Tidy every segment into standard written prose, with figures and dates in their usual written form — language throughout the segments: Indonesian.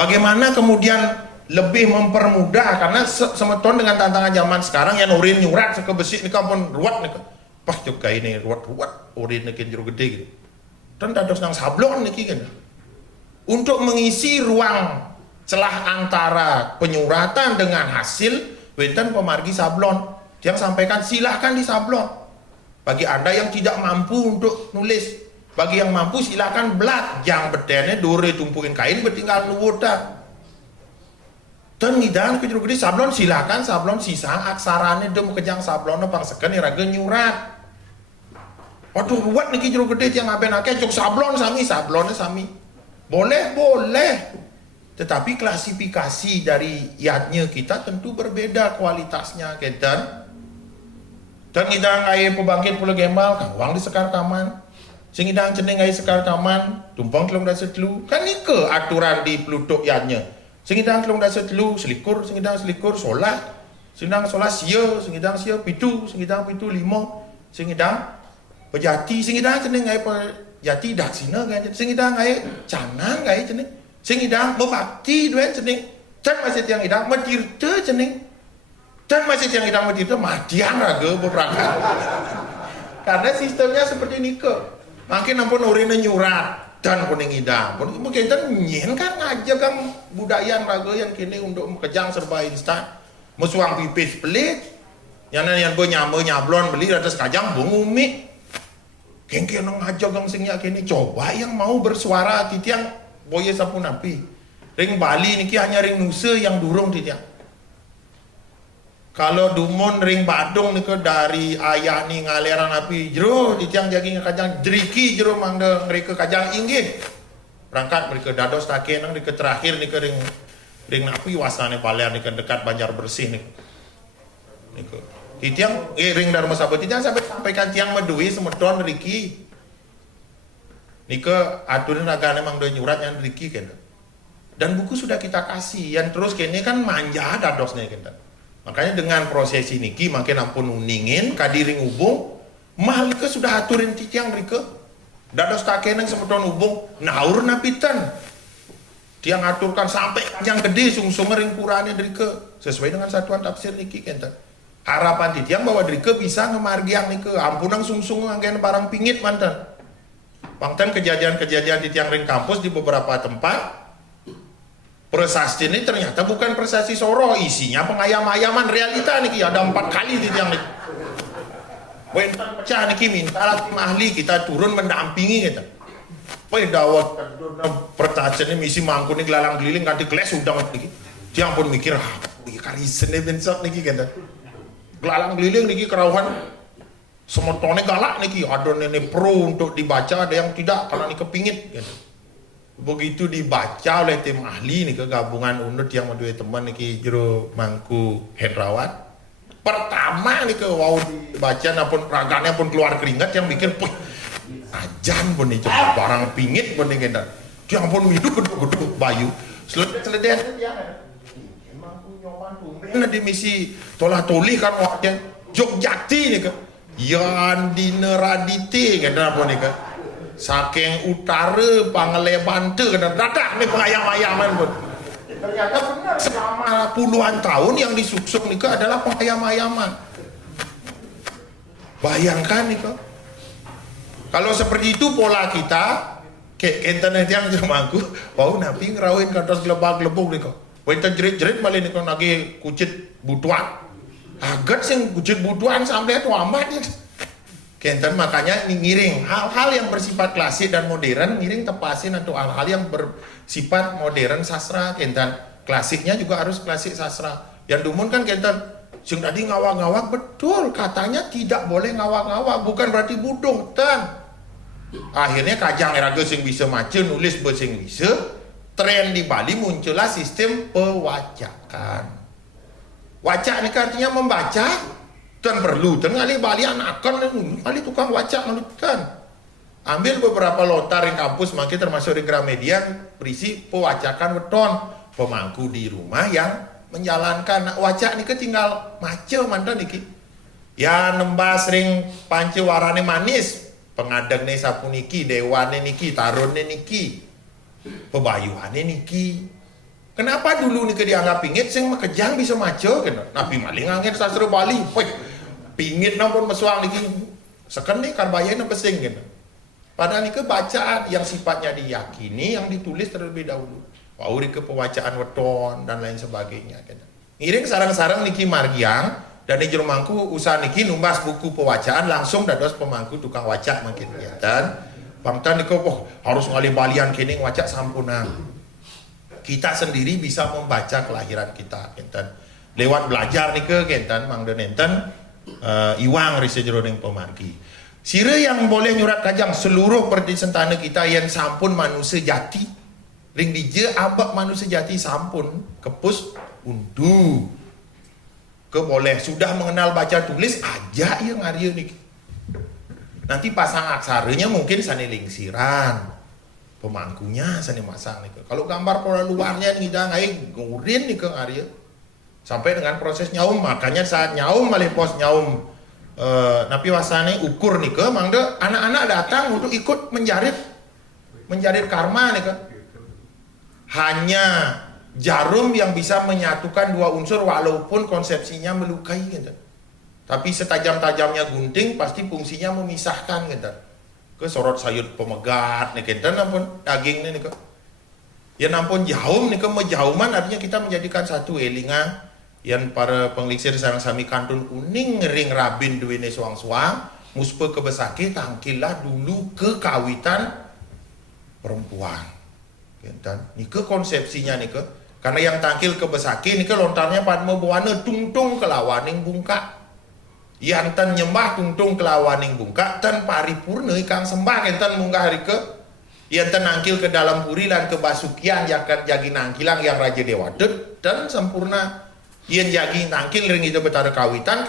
Bagaimana kemudian lebih mempermudah, karena semeton dengan tantangan zaman sekarang yang urin nyurat ke besi nih pun ruwet nih, pas juga ini ruwet urin nih jero gede gitu, dan dados nang sablon nih kan, untuk mengisi ruang celah antara penyuratan dengan hasil, wenten pemargi sablon yang sampaikan silahkan di sablon. Bagi anda yang tidak mampu untuk nulis, bagi yang mampu silahkan belat, yang bedanya dore tumpukin kain bertinggal nuwuda. Dan ngidang ke jero gede sablon silakan sablon sisa aksarane dem kejang sablonnya pangseken iraga nyurat. Waduh ruwet niki jero gede yang aben-akeh cuk sablon sablonnya sami. Boleh. Tetapi klasifikasi dari yadnya kita tentu berbeda kualitasnya kedan. Dan ngidang ai pembangkit Pulau Gembal kawang di Sekar Kaman. Sing ngidang ceneng ai Sekar Kaman tumpang telung dasa telu. Kan nike aturan di plutuk yadnya. Singidang telung dasa telu selikur, singidang selikur solat, singidang solat sia, singidang sia pitu, singidang pitu limo, singidang pejati, singidang ceneng ngai pejati daksina kan, singidang ngai canang ngai ceneng, singidang membakti duen ceneng, can masih tiang idang metirte ceneng, can masih tiang idang metirte madian raga berangkat, karena sistemnya seperti ini ke, makin ampun urine nyurat. Dan kuning idang, mungkin nyen kan aja kan budaya raga yang kini untuk kejang serba instan, musuang pipis pelit, yang nyambe nyablon beli atas kajang bungumi, kengke nang aja gang singnya kini coba yang mau bersuara titiang boye sampun api, ring Bali niki hanya ring Nusa yang durung titiang. Kalau Dumon ring Badung nih dari ayah nih ngaliran api jero ditiang jaging kajang jeriki jero mangda mereka kajang inggih berangkat mereka dados take nang deket terakhir nih ring api wasane palean nih dekat Banjar Bersih nih ditiang ring Dharma Sabut ditiang sampai tiang medui semedon riki nih aturan agane mangda nyurat yang riki kan, dan buku sudah kita kasih yang terus kini kan manja dadosnya kan. Makanya dengan prosesi niki makin ampun uningin kadiring ubung mahal ke sudah aturin titiang rike dados kakeneng semeton ubung naur napitan tiang aturkan sampai yang gede sungsung ring purane rike sesuai dengan satuan tafsir niki kenten harapan titiang bahwa rike bisa ngemargiang nike ampunang sungsung nganggen barang pingit mantan pangten kejadian-kejadian titiang ring kampus di beberapa tempat. Prestasi ini ternyata bukan prestasi soro, isinya pengayam-ayaman realita nih, ada 4 kali di tiang nih. Wentan pecah nih minta tim ahli kita turun mendampingi kita. Dawat pertanyaan ini misi mangku nih gelalang keliling ganti kelas udah nih. Tiang pun mikir karisen nih bensok nih kita. Gelalang keliling nih kerauhan semertone galak nih, ada nenek pro untuk dibaca, ada yang tidak karena nih kepingit. Gitu. Begitu dibaca oleh tim ahli nih ke gabungan UNUD yang mendua teman nih jero mangku Hendrawat pertama nih ke wow dibaca napun raganya pun keluar keringat yang mikir puh ajan pun nih coba barang pingit pun nih kita dia pun hidup geduk bayu selesai mangku nyoman tuh di misi tolah tolih kan waktu Jogjati nih ke yan dineradite kan apa nih ke saking utara Pangelebante kena dadah nih pengayam-ayaman pun ternyata benar selama puluhan tahun yang disuksuk nih adalah pengayam-ayaman. Bayangkan nih kalau seperti itu pola kita kayak internet yang jemaku wow nabi ngerawin kantos gelebak-gelebuk nih wenten jerit-jerit malah nih lagi kucit butuan agak sing kucit butuan sampai itu amat ya. Kenten makanya ngiring hal-hal yang bersifat klasik dan modern ngiring tepasin atau hal-hal yang bersifat modern sastra kenten klasiknya juga harus klasik sastra yang dumun kan kenten sing tadi ngawak-ngawak betul katanya tidak boleh ngawak-ngawak bukan berarti budung tan akhirnya kajang eraga sing bisa maca nulis sing bisa tren di Bali muncullah sistem pewacakan wacak ini artinya membaca dan perlu dan ngali Bali anakan kali tukang wacak malukan ambil beberapa lotar di kampus makin termasuk di Gramedia berisi pewacakan weton pemangku di rumah yang menjalankan wacak niki tinggal maca mantan niki ya nembas ring panci warane manis pengadegnya sapuniki dewane niki tarone niki pebayuane niki Kenapa dulu nih dianggap pingit, sing kejang bisa maco kan? Nabi maling angin sastra Bali, woi, pingit nampun mesuang lagi, seken nih karbayan apa sing kan? Padahal nih bacaan yang sifatnya diyakini, yang ditulis terlebih dahulu. Wau ke pembacaan weton dan lain sebagainya kan? Ngiring sarang-sarang niki margiang dan di Jerumangku usaha niki numbas buku pembacaan langsung dados pemangku tukang wacak makin ya dan bangtan niko harus ngalih balian kini wacak sampuna. Kita sendiri bisa membaca kelahiran kita enten lewat belajar nih ke enten mangden enten iwang risa jeroning pemargi sire yang boleh nyurat kajang seluruh pertisentana kita yang sampun manusia jati ring dije abak manusia jati sampun kepus undu ke boleh sudah mengenal baca tulis aja yang arya nih nanti pasang aksaranya mungkin saniling siran pemangkunya sani masang nih. Kalau gambar pola luarnya nih kita ngai ngurin nih ke Arya sampai dengan proses nyaum makanya saat nyaum malih pos nyaum napi wasane ukur nih ke mangga anak-anak datang untuk ikut menjarit karma nih ke hanya jarum yang bisa menyatukan dua unsur walaupun konsepsinya melukai gitu. Tapi setajam-tajamnya gunting pasti fungsinya memisahkan gitu. Ke sorot sayur pemegat nih kita nampun daging nih ke ya nampun jaum nih ke menjauman artinya kita menjadikan satu elinga yang para pengliksir sarang sami kantun uning ring rabin duwene suang-suang muspe kebesake tangkilah dulu ke kawitan perempuan kan nih ke konsepsinya nih ke karena yang tangkil kebesake nih ke lontarnya padma buana tungtung kelawaning bungka yantan nyembah tungtung kelawaning bungka tan paripurna ikang sembah kentan munggah hari ke yantan nangkil ke dalam puri dan ke basukian yakan jagi nangkilang yang raja dewadet dan sempurna yen jagi nangkil ring itu betara kawitan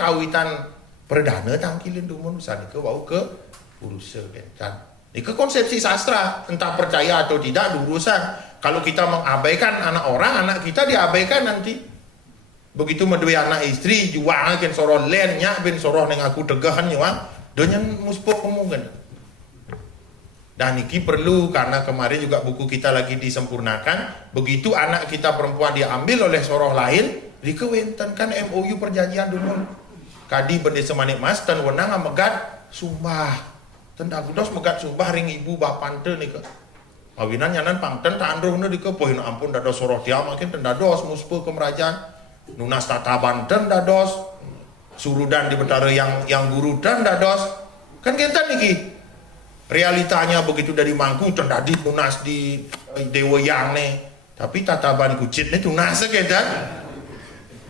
perdana tangkilin dumun usah ke wau ke urusan kentan ke konsepsi sastra entah percaya atau tidak urusan kalau kita mengabaikan anak orang anak kita diabaikan nanti begitu medue anak istri juang ken soroh lennya ben soroh neng aku tegahan nyuang donyan muspo kemungkin dan iki perlu karena kemarin juga buku kita lagi disempurnakan begitu anak kita perempuan diambil oleh soroh lain dikewenten kan MOU perjanjian dumun kadi bende semanik mas dan wenang megat sumpah tenda gudos megat sumpah ring ibu bapante nih ke awinan nyanan pangten tandruh nih ke poin ampun dados soroh dia makin tendados muspo kemerajaan nunas tataban dan dados surudan di betara yang guru dan dados kan kita niki realitanya begitu dari mangku terdadi nunas di dewa yang nih tapi tataban kucit nih tunas kita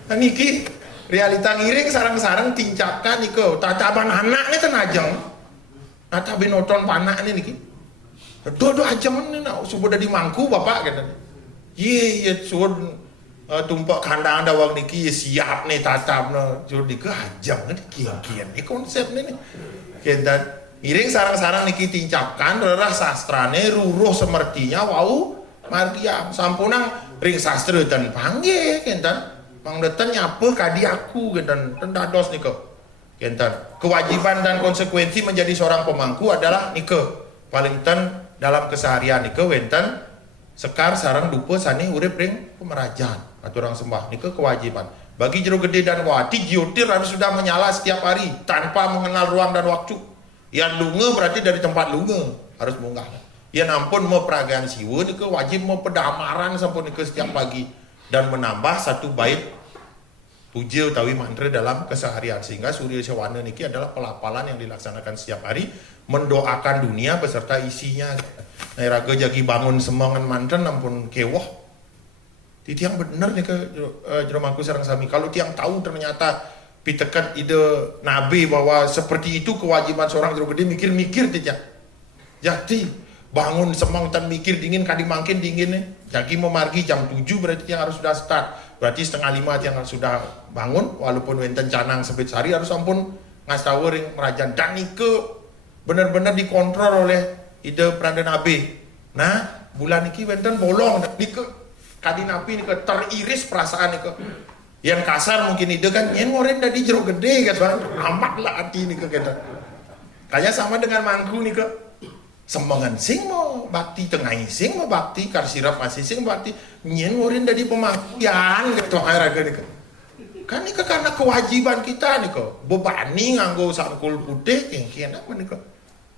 kan niki realita ngiring sarang-sarang tincapkan niko tataban anak nih tenajang tatabin oton panak nih niki dodo aja nih nak subuh dari mangku bapak kata ye suruh tumpak kandang ada wang niki siap nih tatap no jur di kehajam nih kian ini konsep nih kita iring sarang-sarang niki tincapkan rerah sastrane ruruh semertinya wau margia sampunang ring sastra dan panggil kita pangdeten nyapa kadi aku kita tendados niko kita kewajiban dan konsekuensi menjadi seorang pemangku adalah niko paling ten dalam keseharian niko wenten sekar sarang dupa sani urip ring pemerajaan atau orang sembah ini kewajiban bagi jero gede dan wati giotir harus sudah menyala setiap hari tanpa mengenal ruang dan waktu yang lunge berarti dari tempat lunge harus munggah yang ampun mau peragaan siwa ini wajib mau pedamaran sampai ke setiap pagi dan menambah satu bait puja utawi mantra dalam keseharian sehingga Surya Sewana niki adalah pelapalan yang dilaksanakan setiap hari mendoakan dunia beserta isinya raga jagi bangun semangan mantan ampun kewoh tiang bener nih ke jeromangku sarang sami kalau tiang tahu ternyata pitekan ide nabi bahwa seperti itu kewajiban seorang jero gede mikir-mikir tidak jadi bangun semang tan mikir dingin kadi mangkin dingin nih jagi memargi jam 7 berarti tiang harus sudah start berarti setengah 5 tiang harus sudah bangun walaupun wenten canang sebit sehari harus ampun ngas tahu ring merajaan dan ike benar-benar dikontrol oleh ide peranda nabi nah bulan iki wenten bolong dike kadi napi nih teriris perasaan nih yang kasar mungkin ide kan yang ngoren dari jero gede kan amat lah hati nih kita kayak sama dengan mangku nih Semangan sing mau bakti, tengah sing mau bakti, karsirap masih sing bakti, nyen ngurin dari pemakian gitu raga nih kan ini karena kewajiban kita nih kok bebani nganggo sangkul putih kengkian apa nih kok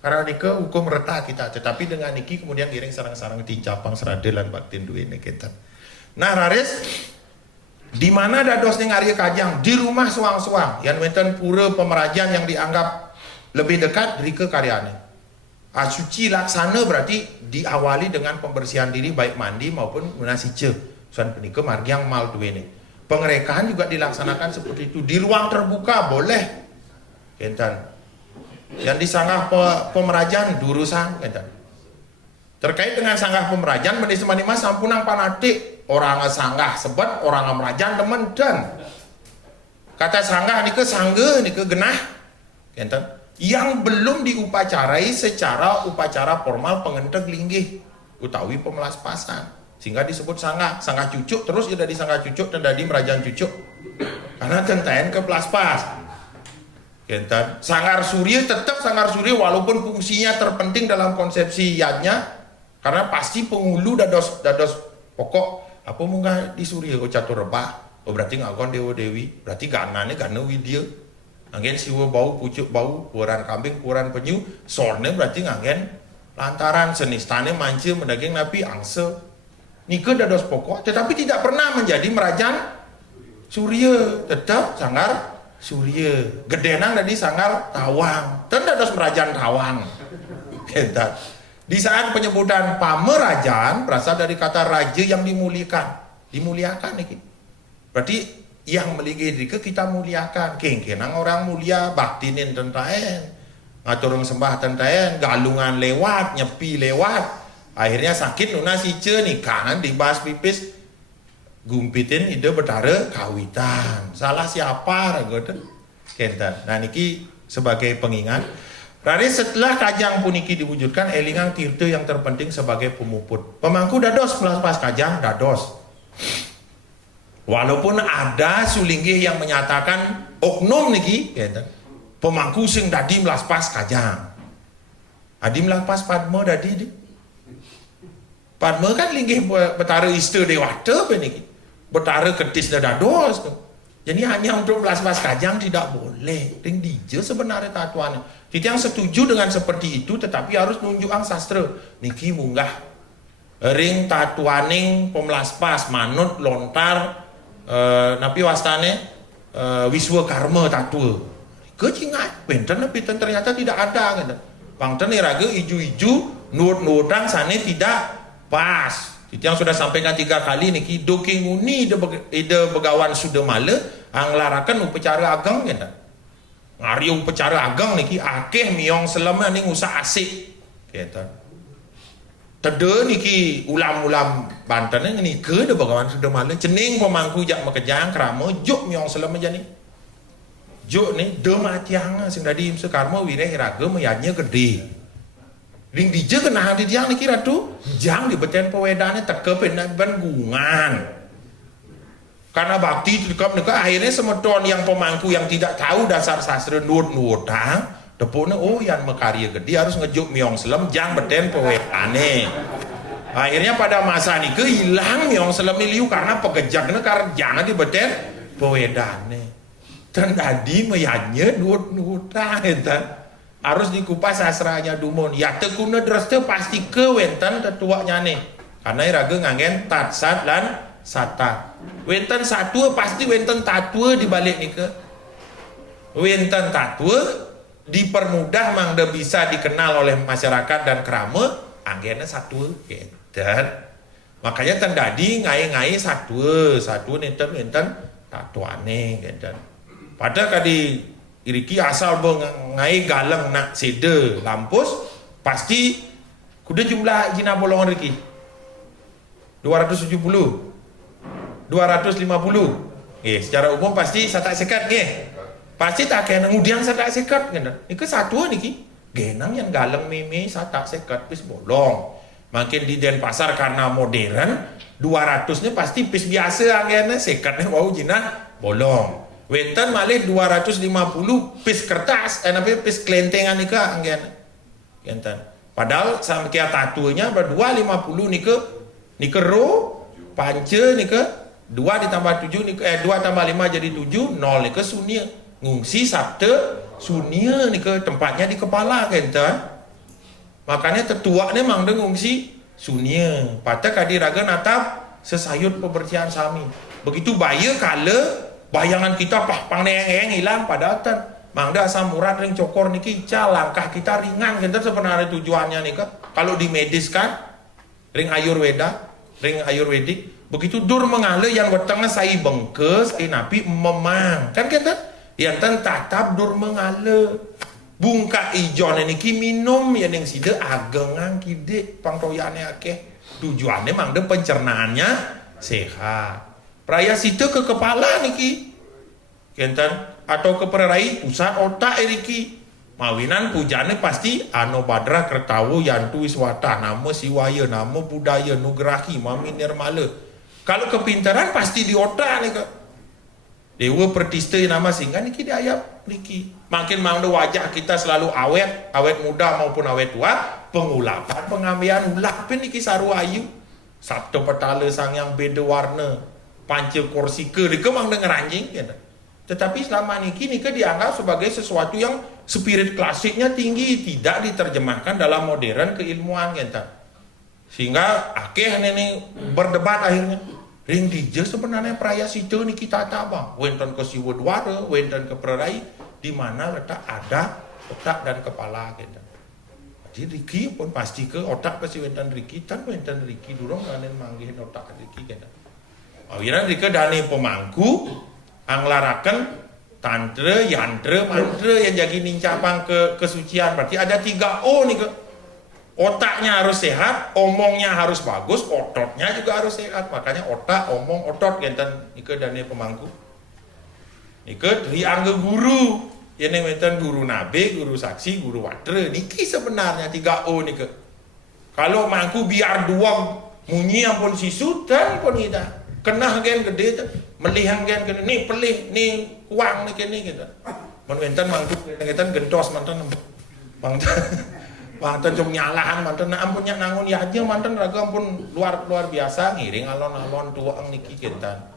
karena nih hukum reta kita tetapi dengan niki kemudian giring sarang-sarang di capang seradelan baktin duwe nih kita. Nah raris di mana dados ning Arya Kajang di rumah suang-suang yang wenten pura pemerajan yang dianggap lebih dekat dari ke karyane. Suci laksana berarti diawali dengan pembersihan diri baik mandi maupun munasice. Suan penika margiang mal duwe nih. Pengerekahan juga dilaksanakan seperti itu di ruang terbuka boleh kentan yang disanggah pemerajan durusan kentan terkait dengan sanggah pemerajan menit semanima sampunang panatik orang sanggah sebut orang merajan temen dan kata sanggah nike sangge nike genah kentan yang belum diupacarai secara upacara formal pengenteg linggih utawi pemelaspasan sehingga disebut sanggah cucuk terus sudah disanggah cucuk dan dadi merajan cucuk karena tenten ke pelaspas kentan sanggar surya tetap sanggar surya walaupun fungsinya terpenting dalam konsepsi yadnya karena pasti penghulu dados pokok apa munggah di surya catur rebah berarti ngakon dewa dewi berarti ganane gana widya angin siwa bau pucuk bau puran kambing puran penyu sorne berarti ngangen lantaran senistane manci mendaging napi angse nike dados pokok tetapi tidak pernah menjadi merajan surya tetap sanggar surya gedenang dari sanggar tawang dan dados merajan tawang kita di saat penyebutan pamerajan berasal dari kata raja yang dimuliakan niki berarti yang melingkir dike kita muliakan kengkenang orang mulia baktinin tentaen ngaturung sembah tentaen galungan lewat nyepi lewat akhirnya sakit nuna si nih kan dibahas pipis gumpitin ide betara kawitan salah siapa ragoten kentan nah niki sebagai pengingat Rari setelah kajang puniki diwujudkan elingang tirta yang terpenting sebagai pemuput pemangku dados pelas kajang dados walaupun ada sulinggih yang menyatakan oknum niki kentan pemangku sing dadi melaspas kajang adi melaspas padma dadi di Padma kan linggih betara ista dewata apa ni? Betara ketis dados. Jadi hanya untuk belas-belas kajang tidak boleh. Ring dija sebenarnya tatuannya. Kita yang setuju dengan seperti itu tetapi harus nunjuk ang sastra. Niki munggah ring tatuaning pemelaspas manut lontar napi wastane wiswa karma tatua. Kecingat benten tapi ternyata tidak ada gitu. Pangten raga ijo-ijo nuut-nuutan sana tidak pas. Itu yang sudah sampaikan 3 kali niki doking uni ide begawan sudah male anglarakan upacara ageng kan. Ngari upacara ageng niki akeh miong selama ning usah asik. Gitu. Tede niki ulam-ulam Banten ni ke de begawan sudah male cening pemangku jak makejang krama juk miong selama jani. Juk ni de matiang sing dadi sekarma wireh raga mayanya gede. Ring dija kena di tiang ni kira tu jang di beten pewedane teke ben gungan karena bakti dekap akhirnya semeton yang pemangku yang tidak tahu dasar sastra nuut-nuutang tepuknya oh yang mekarya gede harus ngejuk miong selem jang beten pewedane akhirnya pada masa ni ke hilang miong selem liu karena pegejaknya karena jangan di beten pewedane dan tadi meyanya nuut-nuutang harus dikupas sasranya dumun ya tekuna dreste pasti ke wenten tetuanya nih karena raga ngangen tatsat lan sata wenten satu pasti wenten tatua dibalik nih ke wenten tatua dipermudah mangda bisa dikenal oleh masyarakat dan kerama anggena satu dan makanya tendadi ngai satu wenten tatuane dan pada kadi iriki asal ngai galang nak sede lampus pasti kuda jumlah jina bolongan riki 270 250 secara umum pasti satak sekat pasti tak kena ngudian satak sekat ini satu niki genang yang galang meme satak sekat pis bolong makin di Denpasar karena modern 200 nya pasti pis biasa angin sekatnya wau jina bolong wenten malih 250 pis kertas pis kelentengan nika anggen. Padahal sampai kia tatunya berdua 50 nike ro panca nike 2 ditambah 7 nike 2 tambah 5 jadi 7 0 nike sunia ngungsi sabte sunia nike tempatnya di kepala kan. Makanya tetua ni mang ngungsi sunia patah kadiraga natap sesayut pembersihan sami. Begitu bahaya kala bayangan kita pang neng hilang padahal tan mangda asam urat ring cokor niki langkah kita ringan kan sebenarnya tujuannya nih kalau di medis kan ring ayurvedik begitu dur mengalir yang wetengnya saya bengkes napi memang kan kita yang tatap dur mengalir bungka ijon niki minum yang sida agengang kide pangtoyane akeh tujuannya mangda pencernaannya sehat. Praya situ ke kepala niki kenten atau ke perai pusat otak eriki mawinan pujane pasti ano badra kertawu yantu wiswata nama siwaya nama budaya nugrahi mami nirmala. Kalau kepintaran pasti di otak nika dewa pertista nama singa niki diayap niki makin mangda wajah kita selalu awet muda maupun awet tua pengulapan pengambilan ulapin niki saru ayu sabtu petala sang yang beda warna panca korsika dia memang dengan anjing gitu. Tetapi selama ini dianggap sebagai sesuatu yang spirit klasiknya tinggi tidak diterjemahkan dalam modern keilmuan gitu. Sehingga akeh ini berdebat akhirnya ring dija sebenarnya peraya situ nih kita tabang wenten ke siwudwara wenten ke perai di mana letak ada otak dan kepala gitu. Jadi Riki pun pasti ke otak pasti wenten Riki tan wenten Riki durung kanen manggihin otak Riki gitu. Akhirnya Rika dani pemangku anglarakan tantra, yantra, mantra yang jadi nincapang ke kesucian. Berarti ada 3 O nih ke. Otaknya harus sehat, omongnya harus bagus, ototnya juga harus sehat. Makanya otak, omong, otot genten Nika dani pemangku. Nika diangge guru. Yang ngenten guru nabe, guru saksi, guru watra. Niki sebenarnya 3 O nih ke. Kalau mangku biar 2 munyi ampun sisu dan pun tidak. Kena gen gede tu, melihang gen kena ni pelih ni kuang ni kini gitu. Mantan mangku kita gentos mantan cum nyalahan mantan ampunnya nangun ya aja mantan raga ampun luar biasa ngiring alon tuang niki kita.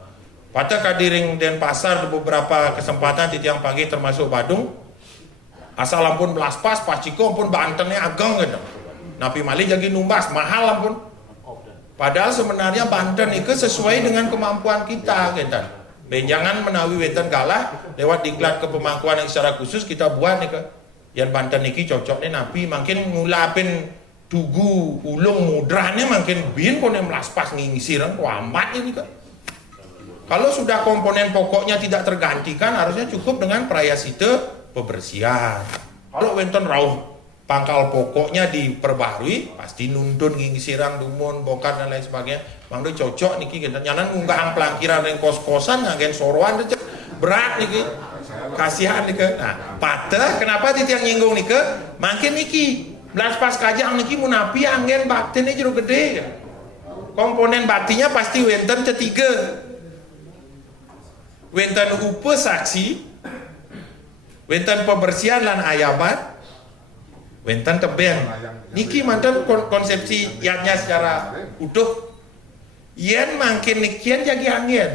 Pada kadiring Denpasar beberapa kesempatan di tiang pagi termasuk Badung asal ampun belaspas paciko ampun Bantennya ageng gitu. Napi malih jadi numbas mahal ampun. Padahal sebenarnya Banten itu sesuai dengan kemampuan kita gitu. Jangan menawi weten galah lewat diklat ke pemangkuan yang secara khusus kita buat nih ke. Yang Banten niki cocok nih napi makin ngulapin tugu ulung mudrahnya makin bin pun yang melaspas ngisiran kuamat ini ke. Kalau sudah komponen pokoknya tidak tergantikan harusnya cukup dengan prayasita pembersihan. Kalau wenten rauh pangkal pokoknya diperbarui pasti nuntun ngisiran dumun bongkar dan lain sebagainya mangdo cocok niki kita nyanan ngunggah pelangkiran yang kos-kosan ngagen soroan berat niki kasihan niki. Nah patah kenapa titiang nyinggung niki makin niki belas pas kajang niki munapi anggen baktinya jero gede komponen baktinya pasti wenten ketiga wenten upe saksi wenten pembersihan lan ayabat wenten teben niki mantan konsepsi yatnya secara utuh yen makin nikian jadi angin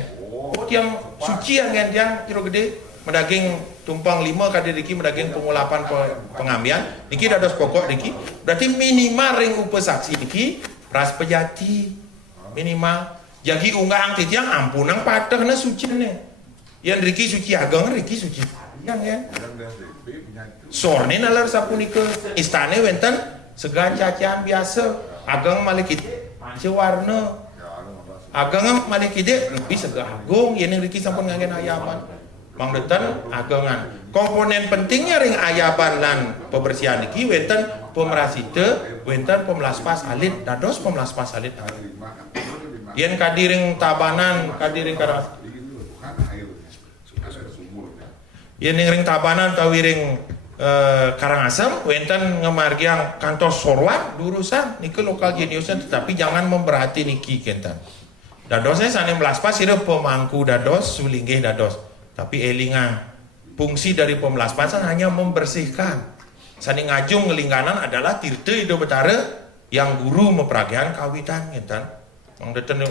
yang suci angin yang jero gede medaging tumpang 5 kali niki medaging pengulapan pengambian niki dados pokok niki berarti minimal ring upe saksi niki ras pejati minimal jadi unggah ang titiang ampunang patahna suci nih yang riki suci ageng riki suci yang ya sorne nalar sapunika istane wenten segan cacian biasa ageng malikit manca warna ageng malikit lebih segah agung yang riki sampun ngagen ayaban mangdetan agengan komponen pentingnya ring ayaban lan pembersihan iki wenten pemerasite wenten pemelaspas alit dados pemelaspas alit yen kadiring tabanan kadiring karas yen ring tabanan tawiring Karangasem wenten ngemargiang kantos sorwan durusan niki lokal jeniusan tetapi jangan memberhati niki kentan dadosnya sane melaspas sira pemangku dados sulinggih dados tapi elingan fungsi dari pemelaspasan hanya membersihkan Sani ngajung ngelingganan adalah tirte Ido Betara yang guru memperagian kawitan gitu. Mang deten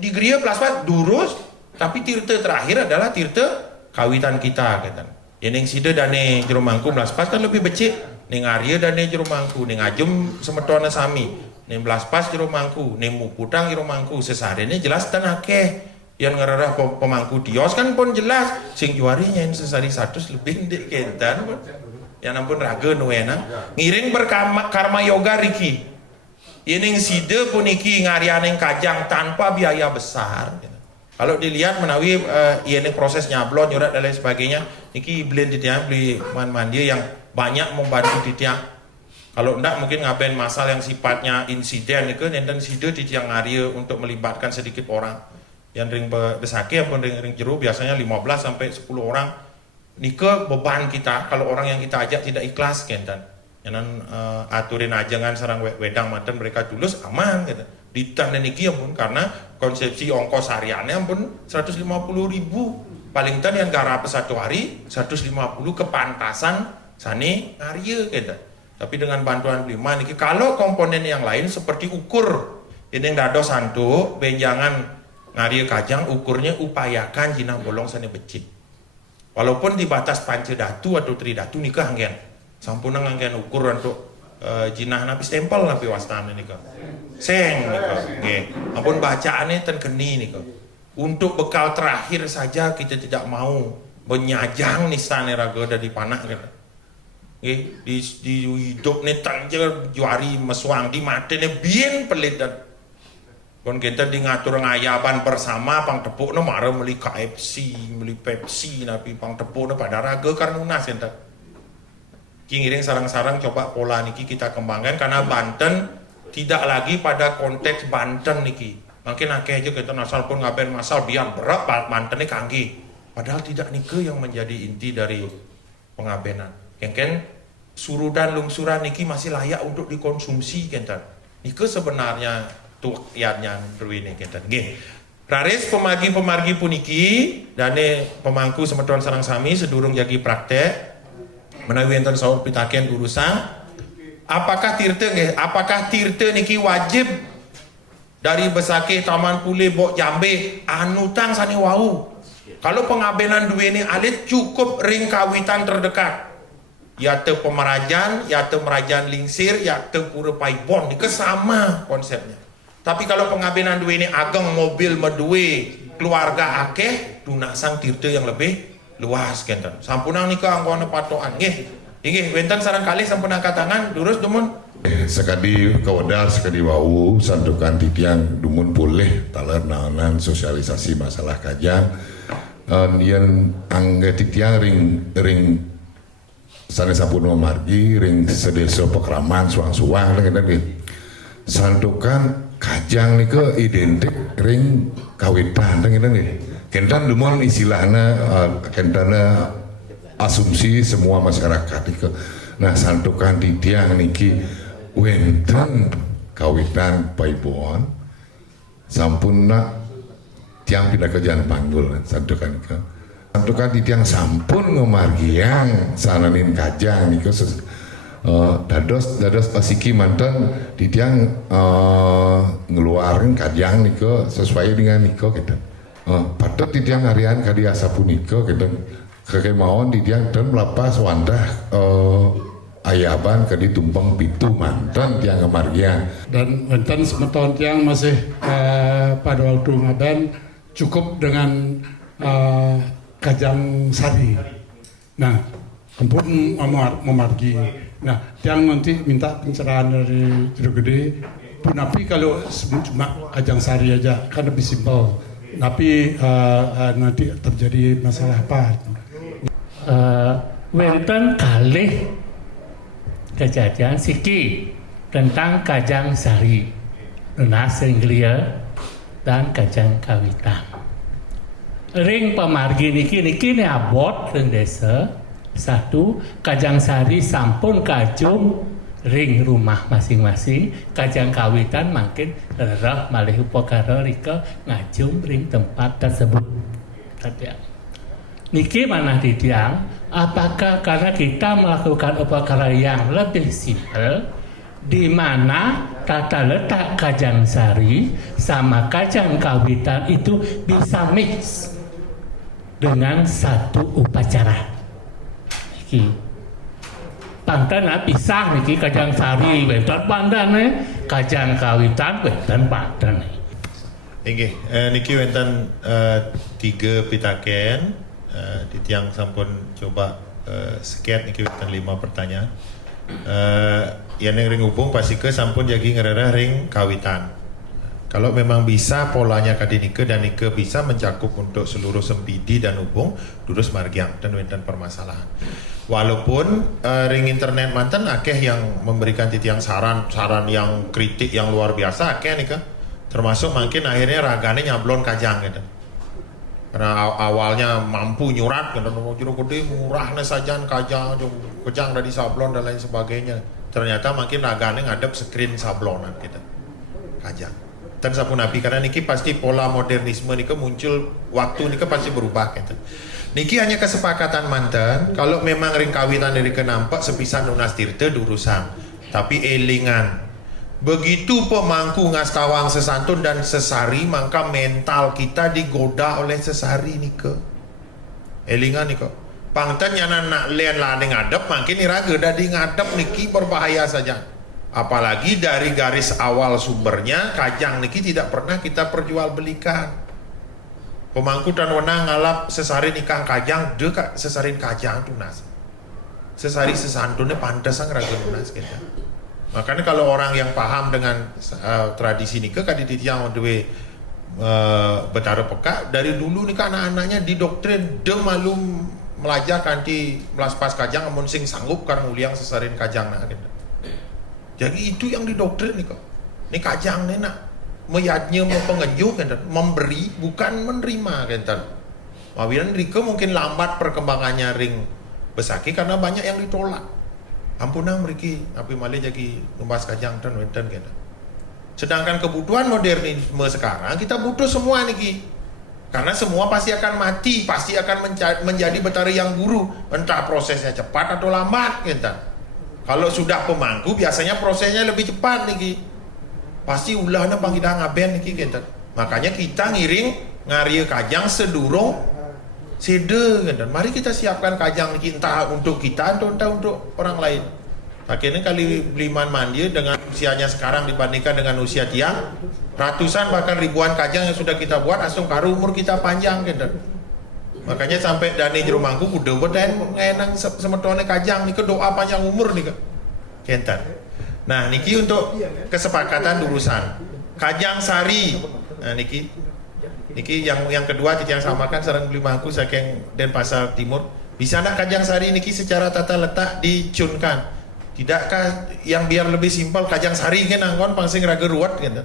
di geria plaspat durus, tapi tirte terakhir adalah tirte kawitan kita gitu. Yang sida dane jero mangku plaspat kan lebih becik, ning Arya dane jero mangku, ning Ajum semetona sami, ning plaspas jero mangku, ning Muputang jero mangku, sesarene jelas tan akeh. Yang ngerarah pemangku dios kan pun jelas, sing juarinya yang sesari 100 lebih ndek kentan pun. Ya ampun raga nuena ngiring berkarma yoga Riki ini side puniki ngarianeng kajang tanpa biaya besar gitu. Kalau dilihat menawi ini proses nyablon nyurat dan lain sebagainya niki blend dia beli mandi yang banyak membantu dia. Kalau enggak mungkin ngapain masalah yang sifatnya insiden itu nenten side di tiang ngaria untuk melibatkan sedikit orang yang ring besake ataupun ring jeru biasanya 15 sampai 10 orang. Nika beban kita kalau orang yang kita ajak tidak ikhlas kentan. Jangan aturin ajangan sarang wedang mantan mereka tulus aman gitu. Ditan dan niki pun karena konsepsi ongkos hariannya pun 150.000 paling tan yang garap satu hari 150 kepantasan sani ngaria gitu. Tapi dengan bantuan Blima niki kalau komponen yang lain seperti ukur ini yang dado santu benjangan ngaria kajang ukurnya upayakan jinah bolong sani becik. Walaupun di batas pancedatu atau tridatu nikah anggen sampun anggen ukur untuk jinah napi stempel napi wastana nikah seng nikah nggih ampun bacaannya ten geni nikah untuk bekal terakhir saja kita tidak mau menyajang nistane raga dari panak gitu nggih di hidup nih tanjel juari meswang di matene bien pelit dan kon kita di ngatur ngayaban bersama pang tepuk no marah beli KFC beli Pepsi napi pang tepuk no pada raga karena unas ente kingiring sarang-sarang coba pola niki kita kembangkan karena Banten tidak lagi pada konteks Banten niki mungkin akeh aja kita nasal pun ngapain masal biar berat Banten ini kanggi padahal tidak niki yang menjadi inti dari pengabenan kan surudan lungsuran niki masih layak untuk dikonsumsi kan niki sebenarnya tuh yadnya ruine kita nggih raris pemargi puniki dane pemangku semeton sarang sami sedurung jagi praktek menawi enten saur pitaken urusan apakah tirte nggih apakah tirte niki wajib dari besake taman pule bok jambe anutang sani wau kalau pengabenan duweni alit cukup ring kawitan terdekat yate pemerajan yate merajan lingsir yate pura paibon niki sama konsepnya. Tapi kalau pengabenan dua ini ageng mobil medue keluarga akeh dunasang tirte yang lebih luas kenten. Sampunang nikah angkone patokan nggih. Nggih wenten sarang kali sampun angkat tangan durus dumun. Sekadi kawedar sekadi wau santukan titiang dumun boleh taler naonan sosialisasi masalah kajang. Yen angge titiang ring sanesapun margi ring sedesa pekraman suang-suang gitu. Santukan kajang nika identik ring kawitan gitu nih. Kentan dumun istilahnya kentana asumsi semua masyarakat nika. Nah santukan di tiang niki wenten kawitan paibon sampurna tiang pindah kerjaan panggul santukan nika. Santukan di tiang sampun ngomargiang sananin kajang nika dados pasiki mantan di tiang ngeluarin kajang niko sesuai dengan niko gitu. Patut di tiang harian kadi asapu niko gitu. Kekemauan di tiang dan melapas wandah ayaban kadi tumpeng pitu mantan tiang kemargian. Dan wenten semeton tiang masih pada waktu ngaben cukup dengan kajang sari. Nah, ampun memargi. Nah, yang nanti minta pencerahan dari Jero Gede. Tapi kalau cuma kajang sari aja kan lebih simpel. Tapi nanti terjadi masalah apa? Wenten kalih kejadian siki tentang kajang sari, lunas ringlia dan kajang kawitan. Ring pemargi niki abot ring desa. Satu, kajang sari sampun kajum ring rumah masing-masing, kajang kawitan makin rerah malih upakara rika ngajum ring tempat tersebut. niki manah didiang, apakah karena kita melakukan upacara yang lebih simpel, di mana tata letak Kajang Sari sama Kajang Kawitan itu bisa mix dengan satu upacara. Niki Pantana pisah niki Kajang Sari wonten pandane, Kajang Kawitan wonten pandane. Inggih, niki wonten 3 pitaken, ditiang sampun coba sket niki wonten 5 pertanyaan. Yang ring hubung pasti ke sampun jagi ngerera ring kawitan. Kalau memang bisa polanya kadi nike dan nike bisa mencakup untuk seluruh sempidi dan hubung, durus margiang dan wonten permasalahan. Walaupun ring internet manten akeh yang memberikan titiang saran yang kritik yang luar biasa akeh nih kan, termasuk mungkin akhirnya ragane nyablon kajang gitu, karena awalnya mampu nyurat kan, jero gede murahnya saja kajang dari sablon dan lain sebagainya, ternyata makin ragane ngadep screen sablonan gitu kajang. Dan sapu nabi karena niki pasti pola modernisme niki muncul waktu niki pasti berubah gitu. Niki hanya kesepakatan manten, kalau memang ring kawitan dari kenampak sepisan lunas tirte durusan, tapi elingan. Begitu pemangku ngastawang sesantun dan sesari, maka mental kita digoda oleh sesari nike. Elingan nike. Pangten nyana nak len lade ngadep, makin iraga dadi ngadep niki berbahaya saja. Apalagi dari garis awal sumbernya, kajang niki tidak pernah kita perjualbelikan. Pemangku dan wenang ngalap sesarin ikan kajang, dia sesarin kajang tunas. Sesari sesantunnya pantas sang raga tunas kita. Makanya kalau orang yang paham dengan tradisi nikah kadiditiang dewe betara peka dari dulu nih anak-anaknya didoktrin de malum melajak kanti melaspas kajang amun sing sanggup kan muliang sesarin kajang nah gitu. Jadi itu yang didoktrin nih kok. Nih kajang nih nak meyadnya mau pengejuh kan, memberi bukan menerima kan. Mawiran Rika mungkin lambat perkembangannya ring besaki karena banyak yang ditolak. Ampunah meriki api malih jadi numbas kajang dan wenten gitu. Sedangkan kebutuhan modernisme sekarang kita butuh semua nih, karena semua pasti akan mati, pasti akan menjadi betara yang guru, entah prosesnya cepat atau lambat gitu. Kalau sudah pemangku biasanya prosesnya lebih cepat nih. Pasti ulahnya panggidang ngaben niki gitu. Makanya kita ngiring ngaria kajang sedurung sede gitu. Mari kita siapkan kajang niki entah untuk kita atau entah untuk orang lain. Akhirnya kali beliman mandi dengan usianya sekarang dibandingkan dengan usia tiang, ratusan bahkan ribuan kajang yang sudah kita buat asung karu umur kita panjang gitu. Makanya sampai dani jero mangku kudu beden ngenang semetone kajang niki doa panjang umur nih kentan. Nah niki untuk kesepakatan urusan Kajang Sari. Nah niki yang kedua yang samakan sareng beli mangku saking Denpasar Timur. Bisa nak Kajang Sari niki secara tata letak dicunkan? Tidakkah yang biar lebih simpel Kajang Sari kan anggon pangsing raga ruwet gitu.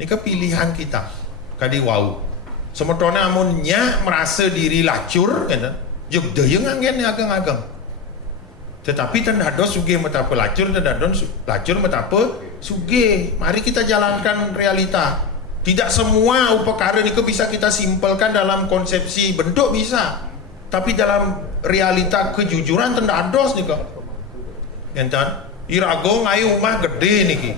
Niki pilihan kita. Kadi wau. Semetone amunnya merasa diri lacur gitu. Juk deyeung anggen ageng-ageng. Tetapi tendados sugih metapa lacur, tendados lacur metapa sugih. Mari kita jalankan realita. Tidak semua upakara ini bisa kita simpelkan dalam konsepsi bentuk bisa, tapi dalam realita kejujuran tendados nih kok. Enten irago ngayu rumah gede niki,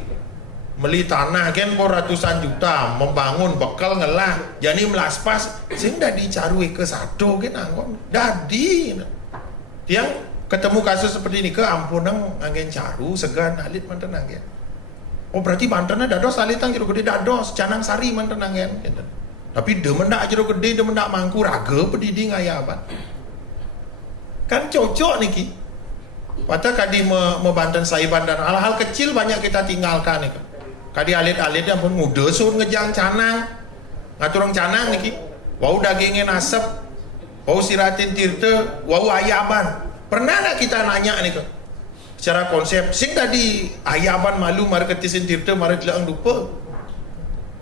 meli tanah kan ratusan juta, membangun bekal ngelah, jadi melaspas, sing dah dicarui ke satu kan anggon, dadi, tiang ketemu kasus seperti ini ke ampunang angin caru segan alit mantan angin. Oh berarti mantannya dados alitang jero gede dados Canang Sari mantan angin. Tapi demendak jero gede demendak mangku raga pedidi ngayaban. Kan cocok niki. Patah kadi membanten saiban dan hal-hal kecil banyak kita tinggalkan nih. Kadi alit-alit yang pun muda sur ngejang canang, ngaturang canang niki. Wau dagingnya nasep, wau siratin tirte, wau ayaban. Pernah nggak kita nanya nih kok secara konsep sing tadi ayaban malu mari ketisin tirte mari dilang lupa,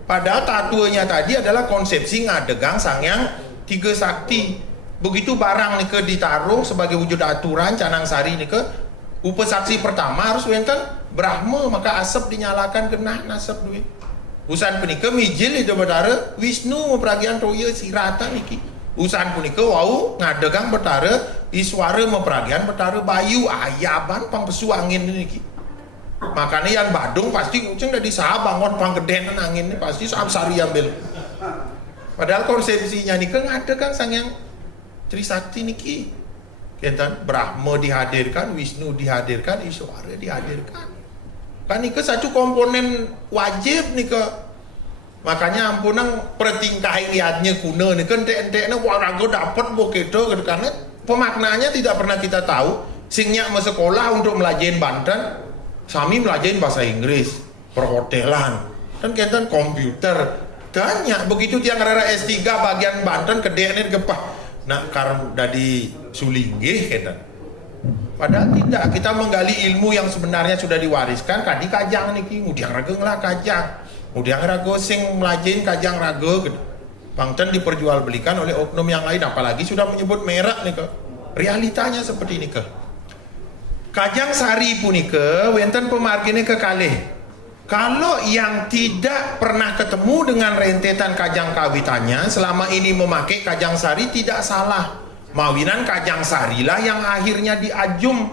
padahal tatuanya tadi adalah konsepsi ngadegang sangyang tiga sakti. Begitu barang nih ke ditaruh sebagai wujud aturan Canang Sari nih ke upasaksi pertama harus wenten Brahma, maka asap dinyalakan kena nasab duit usan penika mijil itu badara Wisnu memperagian toya sirata niki usahan punika wau ngadegang betara iswara memperagian betara bayu ayaban pang pesu angin niki. Makanya yang Badung pasti kucing dari sah bangun pang geden angin ini pasti sari ambil. Padahal konsepsinya nika ngadegang sang yang Trisakti niki. Kentan Brahma dihadirkan, Wisnu dihadirkan, Iswara dihadirkan. Kan nika satu komponen wajib nika. Makanya ampunang pertingkah liatnya kuna nika ente-ente warago dapat boketo karena pemaknaannya tidak pernah kita tahu. Singnya mau sekolah untuk melajain Banten, sami melajain bahasa Inggris, perhotelan, dan kentan komputer. Tanya begitu tiang rara S3 bagian Banten kedene gepah. Nak karena dari Sulinggih kentan. Padahal tidak, kita menggali ilmu yang sebenarnya sudah diwariskan kadi kajang niki, mudiang rageng lah kajang. Mudiang rago sing melajain kajang rago gitu. Banten diperjualbelikan oleh oknum yang lain, apalagi sudah menyebut merek nika. Realitanya seperti ini ke. Kajang Sari punika wenten pemargine kekalih. Kalau yang tidak pernah ketemu dengan rentetan kajang kawitannya selama ini memakai kajang sari tidak salah. Mawinan kajang sari lah yang akhirnya diajum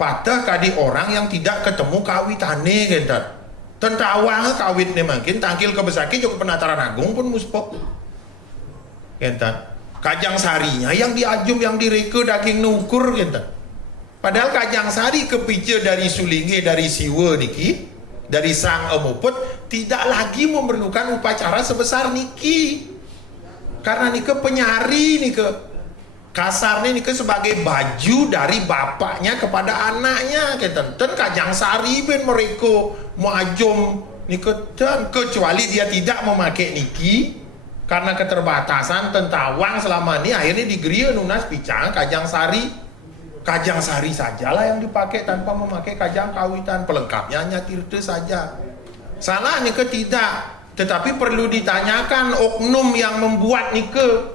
patah kadi orang yang tidak ketemu kawitane kentan. Tentawang kawitne makin tangkil kebesaki juga penataran agung pun muspok. Kentan. Kajang sarinya yang diajum yang direke daging nukur kentan. Padahal kajang sari kepija dari Sulinge dari Siwa niki. Dari sang emuput tidak lagi memerlukan upacara sebesar niki karena nike penyari nike kasarnya nike sebagai baju dari bapaknya kepada anaknya kenten kajang sari ben mereka muajum nike dan kecuali dia tidak memakai niki karena keterbatasan tentawang selama ini akhirnya digeria nunas picang kajang sari sajalah yang dipakai tanpa memakai kajang kawitan, pelengkapnya hanya tirte saja. Salah nike tidak, tetapi perlu ditanyakan oknum yang membuat nike.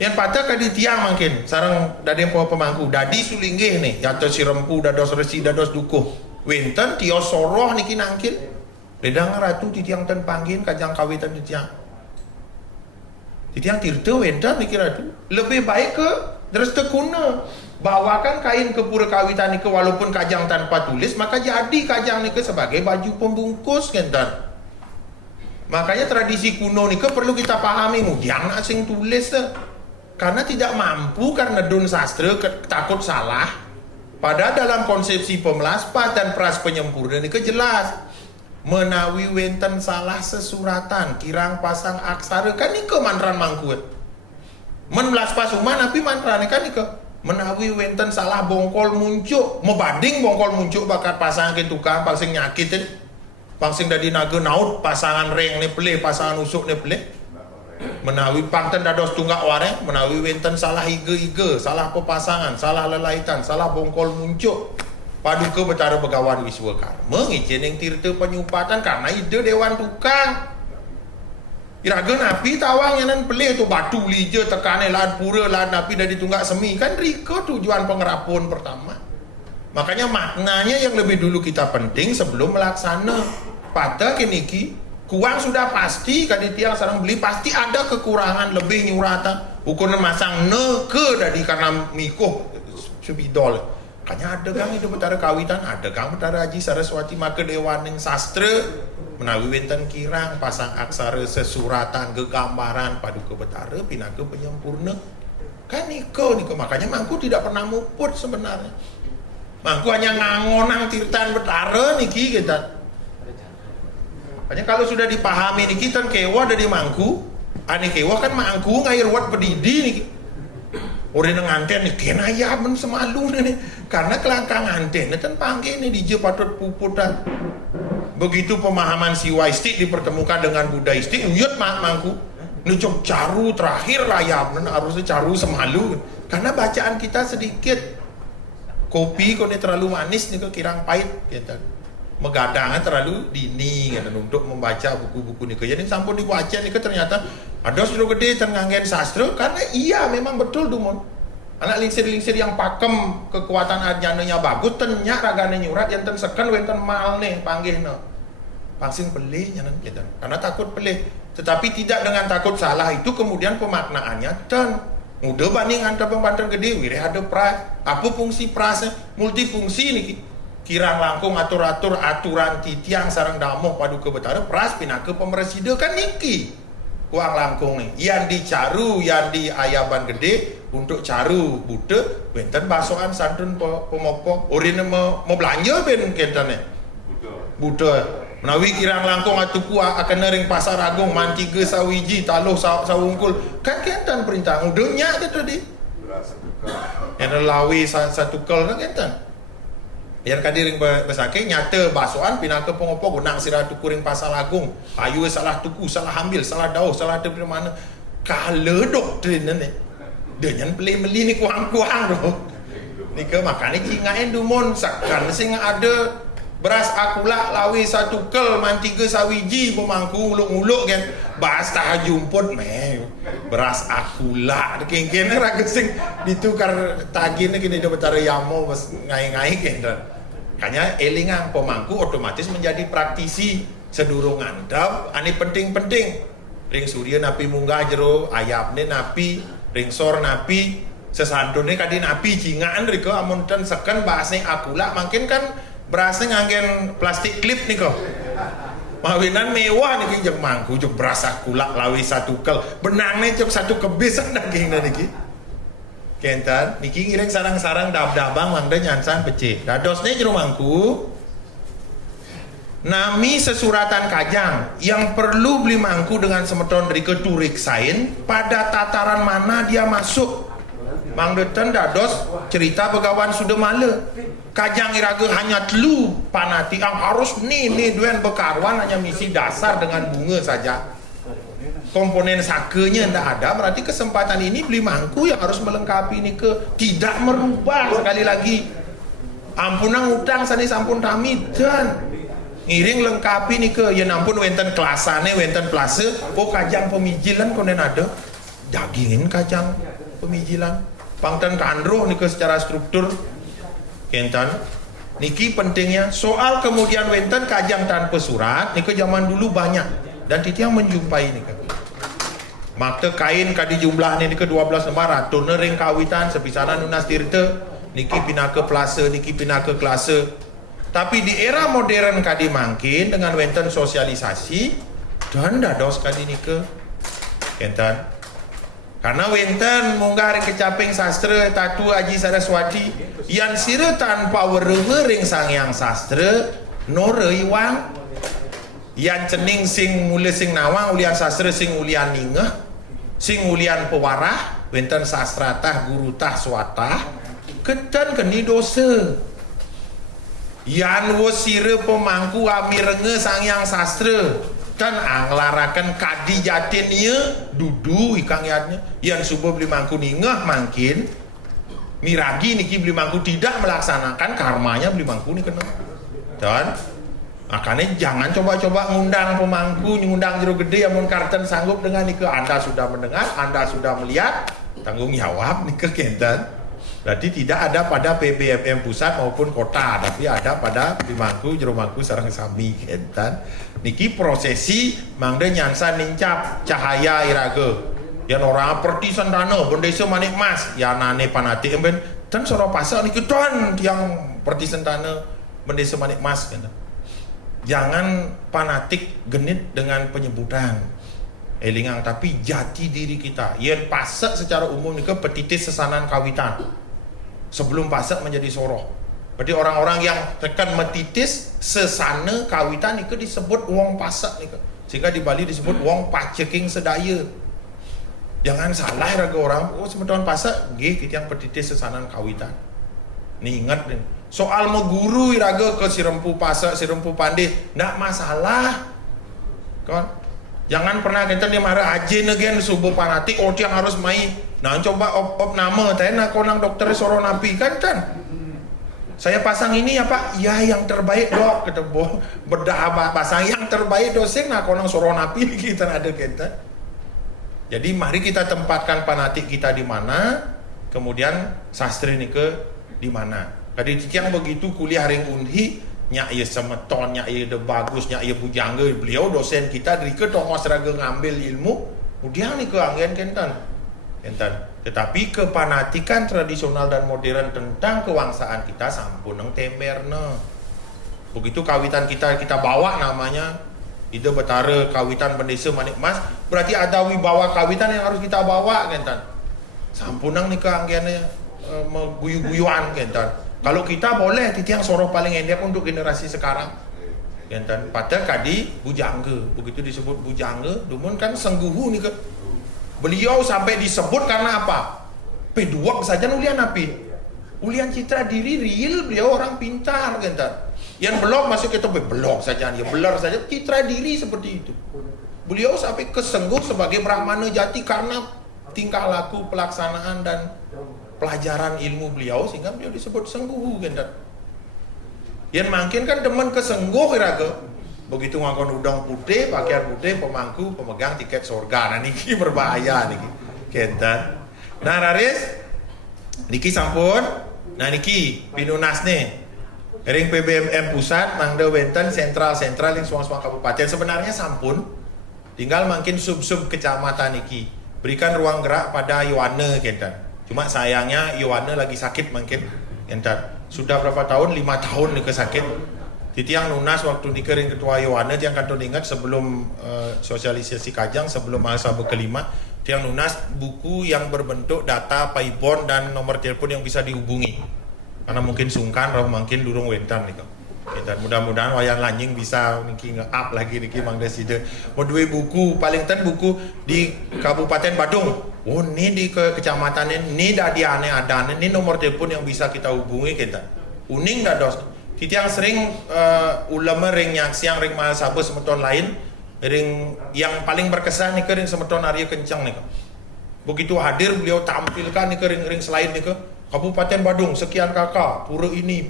Yang patah kadi tiang mungkin, sarang dari pemangku, dadi Sulinggih nih, jatuh si rempu, dados resi, dados dukuh. Wenten tio soroh niki nangkil, ledang ratu di tiang ten panggin kajang kawitan di tiang. Di tiang tirte wenten niki ratu, lebih baik ke terus tekuna bawakan kain ke pura kawitan nike walaupun kajang tanpa tulis maka jadi kajang nike sebagai baju pembungkus kentan. Makanya tradisi kuno nike perlu kita pahami mudiang asing tulis karena tidak mampu karena dun sastra takut salah. Padahal dalam konsepsi pemelaspat dan pras penyempurna nike jelas menawi wenten salah sesuratan kirang pasang aksara kan nike mantran mangkuat. Menbelas pasuman tapi mantrane kan ika menawi wenten salah bongkol muncul membanding bongkol muncul bakat pasangan ke tukang pangsing nyakit pangsing dari naga naut pasangan reng ne pele pasangan usuk ne pele menawi pangten dados tunggak wareng menawi wenten salah iga salah pepasangan salah lelaitan salah bongkol muncul paduka betara begawan wiswa karma ngicen yang tirta penyupatan karena ide dewan tukang. Iraga napi tawang yang pelih tu batu lija tekane lad pura lad napi dari tunggak semi kan rika tujuan pengerapun pertama. Makanya maknanya yang lebih dulu kita penting sebelum melaksana. Pada kiniki kuang sudah pasti kadi tiang sarang beli pasti ada kekurangan lebih nyurata ukuran masang neke dari karena mikuh subidol. Kanya ada kang itu betara kawitan ada kang betara Haji Saraswati maka dewan yang sastra menawi wenten kirang pasang aksara sesuratan gegambaran paduka betara pinaka penyempurna kan niko makanya mangku tidak pernah muput sebenarnya mangku hanya ngangonang tirtan betara niki kita makanya kalau sudah dipahami niki tan kewa dari mangku ane kewa kan mangku ngair wat pedidi niki orang nganten nih kena ya ben semalu nih karena kelangkang nganten tan panggil nih dije patut puputan. Begitu pemahaman siwaistik dipertemukan dengan budaistik, uyut mangku, nucok caru terakhir rayap, harusnya caru semalu, karena bacaan kita sedikit, kopi kok terlalu manis nih kirang pahit, gitu. Megadangnya terlalu dini, gitu, untuk membaca buku-buku nih. Jadi sampun dibaca nih ternyata ada sudah gede tenganggen sastra, karena iya memang betul dumon. Anak lingsir-lingsir yang pakem kekuatan arjananya bagus tenyak ragane nyurat yang ten seken wenten mal nih panggih no. Pangsing pelih nyanan kita. Karena takut pelih. tetapi tidak dengan takut salah itu kemudian pemaknaannya dan mudah banding antara pembantan gede wirih ada pras. Apa fungsi prasnya? Multifungsi niki. Kirang langkung atur-atur aturan titiang sarang damoh padu ke betara pras pindah ke pemeresida kan niki. Kuang langkung nih, yang dicaru, yang di ayaban gede untuk caru buta, benten basoan santun pemopo, orine mau belanja ben kentane, buta, menawi kirang langkung atuku akan nering pasar agung, mantiga sawiji, taluh sawungkul, kan kentan perintah, udahnya gitu di, yang lawi satu kel kan kentan. Yang kadiring besake nyata basoan pindah ke pengopo gunang sirah tukuring pasal agung ayu salah tuku salah ambil salah dauh salah ada mana kala doktrin ni dengan beli ni kuang-kuang doh ni ke makanya ingain dumon sakkan sing ada beras akula lawi satu kel mantiga sawiji pemangku uluk-uluk kan bahas tak jumput meh beras akula kengkene ra gesing ditukar tagine kini dia betara yamo bas ngai-ngai kan. Makanya elingang pemangku otomatis menjadi praktisi sedurung andap ani penting-penting ring surya napi munggah jero ayapne napi ring sor napi sesantune kadi napi jingaan riko amun ten seken bahasne akula makin kan berasnya nganggen plastik klip niko mawinan mewah niki jeung mangku jeung beras akula lawi satu kel benangne cuk satu kebis dagingna niki kentan niki ngiring sarang-sarang dab-dabang mangda nyansan pece dadosnya jero mangku nami sesuratan kajang yang perlu beli mangku dengan semeton dari keturik sain pada tataran mana dia masuk mangdetan dados cerita begawan sudah male kajang iraga hanya telu panati yang harus nih duen bekarwan hanya misi dasar dengan bunga saja komponen sakenya tidak ada berarti kesempatan ini beli mangku yang harus melengkapi ini ke tidak merubah sekali lagi ampunang utang sani sampun kami dan ngiring lengkapi nih ke ya nampun wenten kelasane wenten plase oh kajang pemijilan konen ada dagingin kajang pemijilan pangten kandroh nih ke secara struktur kentan niki pentingnya soal kemudian wenten kajang tanpa surat nih ke zaman dulu banyak dan titiang menjumpai nih ke makte kain kadi jumlah ni ke 12 lembar atau nering kawitan sepisanan nunas tirte niki pindah ke plase niki pindah ke klase tapi di era modern kadi mangkin dengan wenten sosialisasi dan dados kadi nike kentan karena wenten munggah kecaping sastra tatu Aji Saraswati yang sira tanpa wereng sang sastra nore iwang yang cening sing mule sing nawang ulian sastra sing ulian ningeh sing ulian pewarah wenten sastra tah guru tah swatah ketan keni dosa yan wasire pemangku amirenge sangyang sastra dan anglarakan kadi jatinnya dudu ikang yadnya yang subuh beli mangku ningah mangkin miragi niki beli mangku tidak melaksanakan karmanya beli mangku ni kena dan makanya jangan coba-coba ngundang pemangku, ngundang jero gede amun karten sanggup dengan nike Anda sudah mendengar, Anda sudah melihat, tanggung jawab nike kentan. Berarti tidak ada pada PBFM pusat maupun kota, tapi ada pada pemangku jero mangku sareng sami kentan. Niki prosesi mangde nyansan nincap cahaya iraga. Yang orang perti sandana bendesa manik mas, ya nane panati emben tan soro pasal niki ton yang perti sandana bendesa manik mas kentan. Jangan fanatik genit dengan penyebutan elingang tapi jati diri kita yen pasak secara umum ni ke petitis sesanan kawitan sebelum pasak menjadi soroh berarti orang-orang yang tekan metitis sesana kawitan ni ke disebut wong pasak ni ke sehingga di Bali disebut wong paceking sedaya jangan salah raga orang oh semeton pasak nggih kita yang petitis sesanan kawitan ni ingat ni soal meguru iraga ke sirempu pasak sirempu pandai ndak masalah kan jangan pernah kita dia marah aja negen subuh fanatik oh yang harus main nah coba op nama tena konang dokter soro napi kan saya pasang ini ya pak ya yang terbaik dok kata boh bedah pasang yang terbaik dosing nah konang soro napi kita ada kita jadi mari kita tempatkan fanatik kita di mana kemudian sastra ini ke di mana. Kadi yang begitu kuliah ring unhi nyak ye semeton, nyak ye de bagus, nyak ye bujangga. Beliau dosen kita dari ke tongos raga ngambil ilmu, udiang ni ke angin kentan. Tetapi kepanatikan tradisional dan modern tentang kewangsaan kita sampun nang temerne. Begitu kawitan kita bawa namanya Ida Betara kawitan Bendesa Manik Mas, berarti ada wibawa kawitan yang harus kita bawa kentan. Sampunang nikah anggiannya guyu-guyuan kentan. Kalau kita boleh titiang soroh paling endek untuk generasi sekarang kentan. Pada kadi bujangga, begitu disebut bujangga, dumun kan sengguhu nih ke. Beliau sampai disebut karena apa? Peduak saja ulian api. Ulian citra diri real, beliau orang pintar kentan. Yang belum masuk ke topik belok saja, dia belar saja, citra diri seperti itu. Beliau sampai kesengguh sebagai Brahmana jati karena tingkah laku, pelaksanaan dan pelajaran ilmu beliau, sehingga beliau disebut sengguh gendat. Yang makin kan demen kesengguh kira-kira. Begitu ngakon udang putih, pakaian putih, pemangku, pemegang tiket surga. Nah niki berbahaya niki gendat. Nah Raris, niki sampun. Nah niki pinunas nih. Ring PBMM pusat, mangda wenten sentral yang suang-suang kabupaten sebenarnya sampun, tinggal makin sub-sub kecamatan iki berikan ruang gerak pada Yohane kentan. Cuma sayangnya Yohane lagi sakit mungkin kentan. Sudah berapa tahun? 5 tahun nih sakit. Titiang lunas waktu di kering ketua Yohane, tiang kanton ingat sebelum sosialisasi Kajang, sebelum masa kelima, tiang lunas buku yang berbentuk data paibon dan nomor telepon yang bisa dihubungi. Karena mungkin sungkan, roh mungkin durung wentan nih kok. Dan mudah-mudahan wayan lanjing bisa niki nge-up lagi niki Mang Deside. Mau dua buku, paling ten buku di Kabupaten Badung. Oh, ini di kecamatan ini dah dia aneh-ada, ini nomor telepon yang bisa kita hubungi kita. Uning dah dos. Kita yang sering ulama ring siang ring mahasabah semeton lain, ring yang paling berkesan nih ring semeton Arya Kencang nih kok. Begitu hadir beliau tampilkan nih ring selain nih kok. Kabupaten Badung, sekian kakak, pura ini,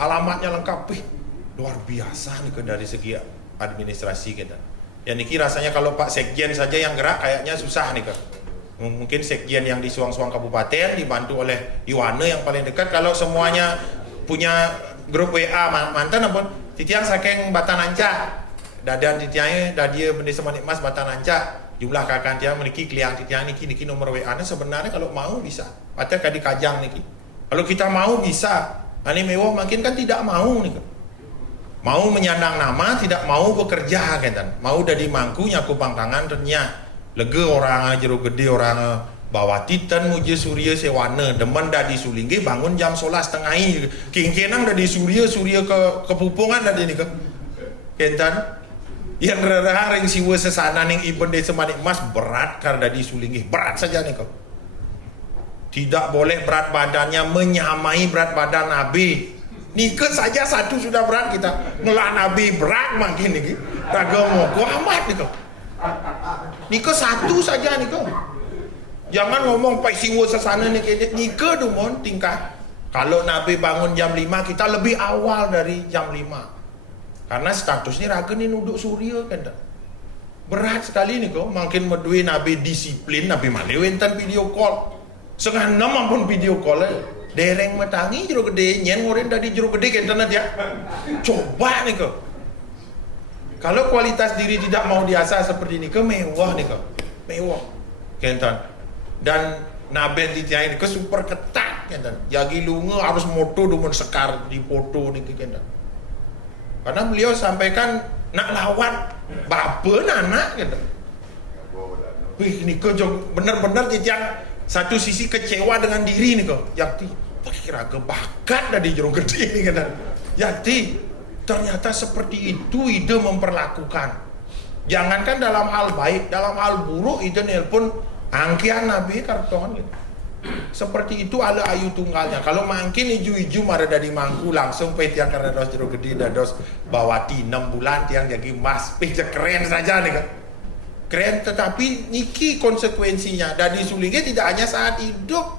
alamatnya lengkap. Luar biasa nih dari segi administrasi kita. Ya niki rasanya kalau Pak Sekjen saja yang gerak kayaknya susah nih kan. Mungkin Sekjen yang di suang-suang kabupaten dibantu oleh Yohane yang paling dekat. Kalau semuanya punya grup WA mantan apa? Titiang saking Batananca, dadan titiangnya dadia Bendesa Manik Mas Batananca. Jumlah kakak tiang memiliki kliang titiang niki nomor WA-nya sebenarnya kalau mau bisa. Padahal kadi Kajang niki. Kalau kita mau bisa. Ani mewah makin kan tidak mau nih. Mau menyandang nama, tidak mau bekerja kan. Mau dari mangku nyaku pangtangan ternyata lega orang jero gede orang bawa titan muja surya sewana demen dadi sulingge bangun jam 11:30 kingkenang dadi surya ke pupungan dadi nika kentan yang rerah ring siwa sesana ning Iben Desa Manik Mas berat karena dadi sulingge berat saja nika tidak boleh berat badannya menyamai berat badan Nabi nika saja satu sudah berat kita ngelah Nabi berat makin niki ragamo ku amat nika satu saja nika. Jangan ngomong pai siwa sesana nika dumon tingkah. Kalau Nabi bangun jam 5 kita lebih awal dari jam 5. Karena statusnya raga ni nuduk surya kan. Berat sekali nika makin medui Nabi disiplin Nabi male wenten video call. 5:30 ampun video call dereng metangi jero gede nyen ngoren dari jero gede kan dia. Coba nika. Kalau kualitas diri tidak mau diasah seperti ini, mewah nih kok, mewah, kentan. Dan naben titiang ini ke super ketat, kentan. Jagi lunga harus moto dengan sekar di foto nih kentan. Karena beliau sampaikan nak lawat, baben anak, kentan. Wih, nih kok bener-bener titiang satu sisi kecewa dengan diri nih kok. Yakti, kira kebakat dari jeruk gede ini kentan. Yakti. Ternyata seperti itu ide memperlakukan. Jangankan dalam hal baik, dalam hal buruk ide nelpon angkian Nabi karton gitu. Seperti itu ada ayu tunggalnya. Kalau makin iju-iju mara dari mangku langsung pe tiang karena dos jeruk gede dan dos bawati 6 bulan tiang jadi mas peja keren saja nih kan. Keren tetapi niki konsekuensinya dari sulingge tidak hanya saat hidup.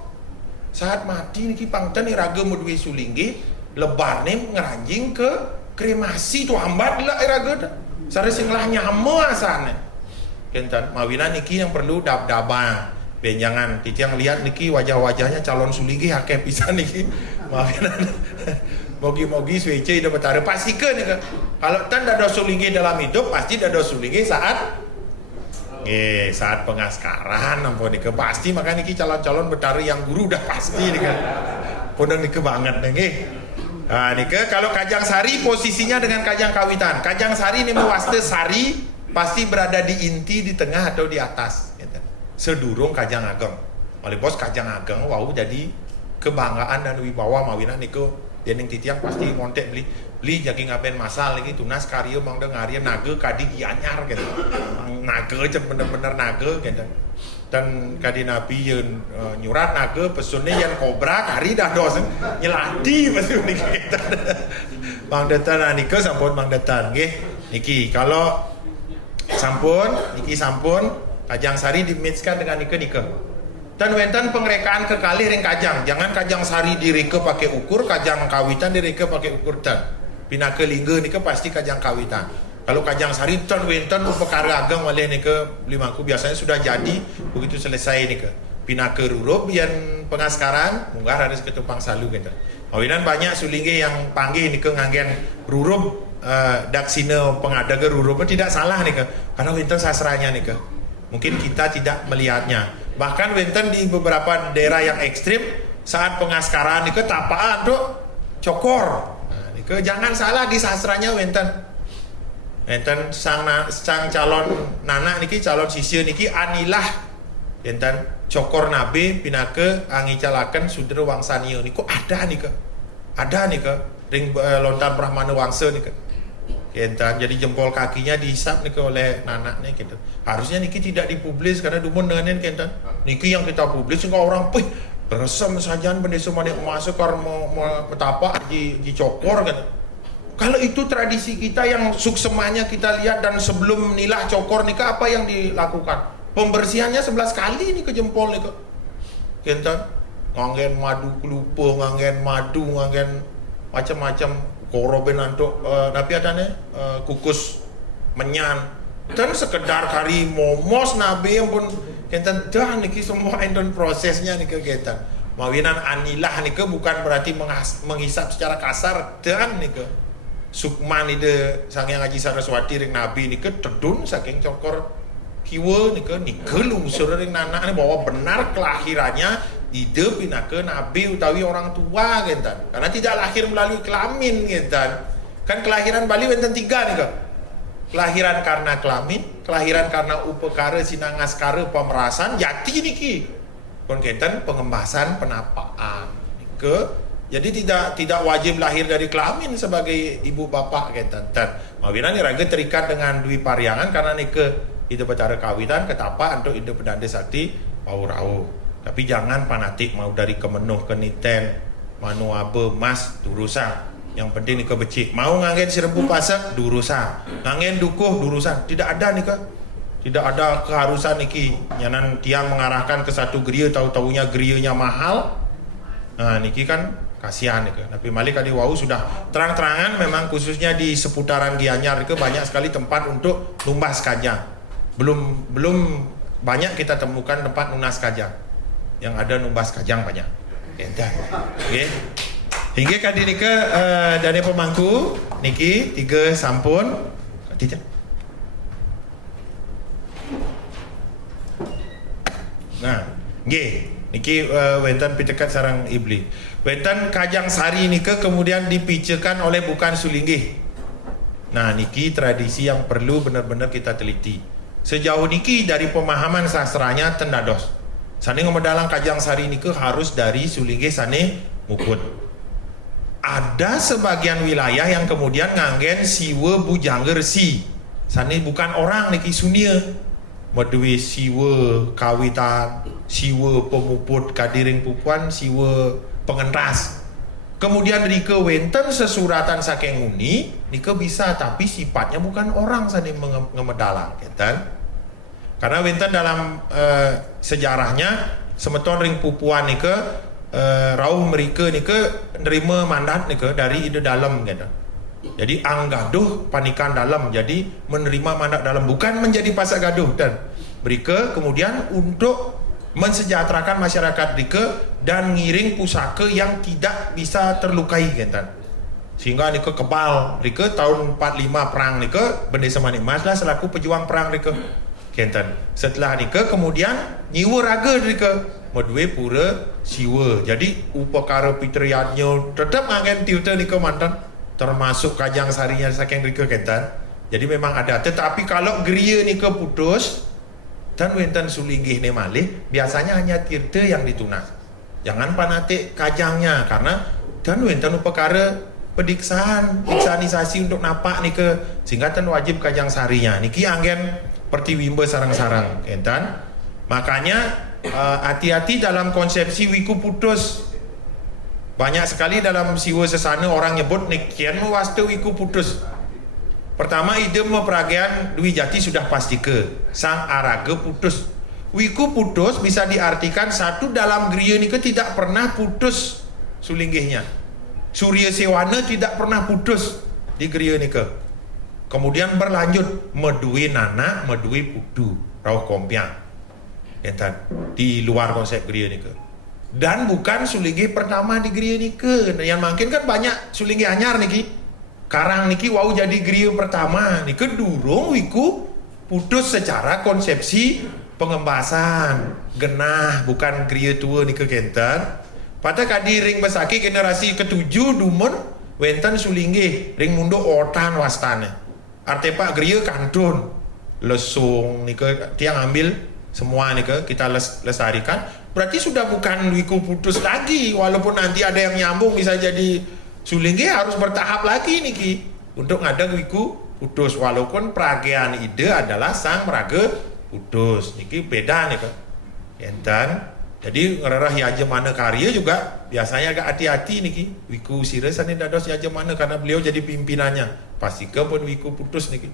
Saat mati niki pangten iraga medui sulingge lebarne ngeranjing ke kremasi tu hambat lah iraga sare singlah nyama asane kentan mawina niki yang perlu dab-daba benjangan titiang lihat niki wajah-wajahnya calon sulingge akeh pisan niki mawina mogi-mogi suice ida betara pasti ke nih ke. Kalau tan dah sulingi dalam hidup pasti dah sulingi saat saat pengaskaran ampun nih ke pasti, maka niki calon-calon betara yang guru dah pasti nih ke. Pondang nih ke banget nih. Nah, nih ke kalau Kajang Sari posisinya dengan Kajang Kawitan. Kajang Sari ini mewaste sari pasti berada di inti, di tengah atau di atas gitu. Sedurung Kajang Ageng. Oleh bos Kajang Ageng wow jadi kebanggaan dan wibawa mawina niku dening titiang pasti montek beli jagi ngaben masal lagi tunas karya mangda ngaria naga kadi gianyar gitu. Naga aja bener-bener naga gitu. Dan kadi nabi yeun nyurat naga pesunnya yang kobra kari dah dos nyeladi pasti niki gitu. Bang Detan nika sampun Bang Detan nggih. Niki kalau sampun Kajang Sari dimixkan dengan nika. Dan wenten pengrekaan kekalih ring Kajang. Jangan Kajang Sari direke pakai ukur, Kajang Kawitan direke pakai ukur tan. Pinake lingga nika pasti Kajang Kawitan. Kalau Kajang Sari tan wenten perkara ageng walih nika limangku biasanya sudah jadi begitu selesai nika. Pinake rurup yang pengaskaran munggah harus ketumpang salu gitu. Mawinan banyak sulingge yang panggih nika nganggen rurup daksina pengadaga rurup tidak salah nika karena wenten sastranya nika. Mungkin kita tidak melihatnya. Bahkan wenten di beberapa daerah yang ekstrim saat pengaskaran nika tapaan tuh cokor. Nah, nika jangan salah di sastranya wenten sang calon nana niki calon sisir niki anilah wenten cokor nabe pinake angicalaken sudra wangsaniya niku ada nika ring lontar brahmana wangsa nika. Kentan jadi jempol kakinya dihisap nih oleh nanak nih gitu. Harusnya niki tidak dipublis karena dumun dengan kentan. Niki yang kita publis sehingga orang resem sajian benda semua masuk karena mau betapa di cokor gitu. Kalau itu tradisi kita yang suksemanya kita lihat dan sebelum nilah cokor nika apa yang dilakukan? Pembersihannya 11 kali nih ke jempol nih ke. Kentan ngangen madu kelupa, ngangen madu, ngangen macam-macam koroben antuk napi adane kukus menyan dan sekedar kari momos nabi yang pun kentan dah niki semua enten prosesnya niki kentan mawinan anilah niki bukan berarti menghisap secara kasar dan niki sukman ide sang yang Haji Saraswati ring nabi niki tedun saking cokor kiwa niki lungsur ring nanak ini bahwa benar kelahirannya ide pinake nabi utawi orang tua gentan karena tidak lahir melalui kelamin gentan kan kelahiran Bali wenten 3 nih kak kelahiran karena kelamin kelahiran karena upekara sinangaskara pemerasan jati niki kon gentan pengembasan penapaan ke jadi tidak wajib lahir dari kelamin sebagai ibu bapak gentan dan mawina raga terikat dengan dwi paryangan karena nike ide betara kawitan ketapa untuk ide pedanda sakti pau-rau. Tapi jangan fanatik mau dari kemenuh ke niten manu abe mas durusan. Yang penting nih becik. Mau ngangen serbu pasak durusan. Ngangen dukuh durusan. Tidak ada nih tidak ada keharusan niki. Nyanan tiang mengarahkan ke satu geria tahu-tahunya gerianya mahal. Nah niki kan kasihan nih. Tapi Malik Adi Wau sudah terang-terangan memang khususnya di seputaran Gianyar itu banyak sekali tempat untuk numbas kajang. Belum banyak kita temukan tempat nunas kajang. Yang ada numbas kajang banyak. Okay. Hingga kali niki dari pemangku niki 3 sampun tidak. Nah, niki wenten pitekat sarang iblis. Wenten Kajang Sari niki kemudian dipicirkan oleh bukan sulinggih. Nah, niki tradisi yang perlu benar-benar kita teliti. Sejauh niki dari pemahaman sastranya tendados. Sane ngomedalang Kajang Sari niku harus dari sulinggih sane mukut. Ada sebagian wilayah yang kemudian nganggen siwe bujangger si. Sane bukan orang niki sunia. Medui siwe kawitan, siwe pemuput kadiring pupuan, siwe pengentas. Kemudian rike wenten sesuratan saking uni, nike bisa tapi sifatnya bukan orang sane ngemedalang, kan? Karena wenten dalam sejarahnya semeton ring pupuan nike rauh mereka nike nerima mandat nike dari ide dalam gitu. Jadi anggaduh panikan dalam jadi menerima mandat dalam bukan menjadi pasak gaduh dan mereka kemudian untuk mensejahterakan masyarakat mereka dan ngiring pusaka yang tidak bisa terlukai gitu. Sehingga nika kebal, nika tahun 45 perang nika Bendesa Manik Mas lah selaku pejuang perang nika. Kenten. Setelah nika kemudian nyiwa raga nika medue pura siwa. Jadi upakara pitriannya tetap ngangen tiuta nika mantan termasuk kajang sarinya saking nika kenten. Jadi memang ada, tetapi kalau geria nika putus dan wenten sulinggih ne malih biasanya hanya tirta yang ditunas. Jangan panatik kajangnya karena dan wenten upakara pediksaan, piksanisasi untuk napak nih ke sehingga tan wajib kajang sarinya niki anggen pertiwimba sarang-sarang entan. Makanya hati-hati dalam konsepsi wiku putus. Banyak sekali dalam siwa sesana orang nyebut nikian mewastu wiku putus. Pertama ide memperagian Dwi Jati sudah pasti ke sang araga putus. Wiku putus bisa diartikan satu dalam geria nike tidak pernah putus sulinggihnya. Surya Sewana tidak pernah putus di geria nika. Kemudian berlanjut medui nana, medui putu, rauh kompiang. Entan di luar konsep geria nika. Dan bukan sulinggih pertama di geria nika. Yang makin kan banyak sulinggih anyar niki. Karang niki wau jadi geria pertama. Nika durung wiku putus secara konsepsi pengembasan. Genah bukan geria tua nika kentan. Pada kadi ring besaki generasi ketujuh dumun wenten sulinggih ring mundo otan wastane. Artepak geria kantun lesung nika tiang ambil semua nika kita lestarikan. Berarti sudah bukan wiku putus lagi, walaupun nanti ada yang nyambung bisa jadi sulinggih harus bertahap lagi niki untuk ngadeg wiku putus, walaupun peragian ide adalah sang meraga putus niki beda nika. Enten jadi ngerarah Yaje Mana Karya juga biasanya agak hati-hati niki. Wiku Sires ini dados Yaje Mana karena beliau jadi pimpinannya. Pastikan pun wiku putus niki.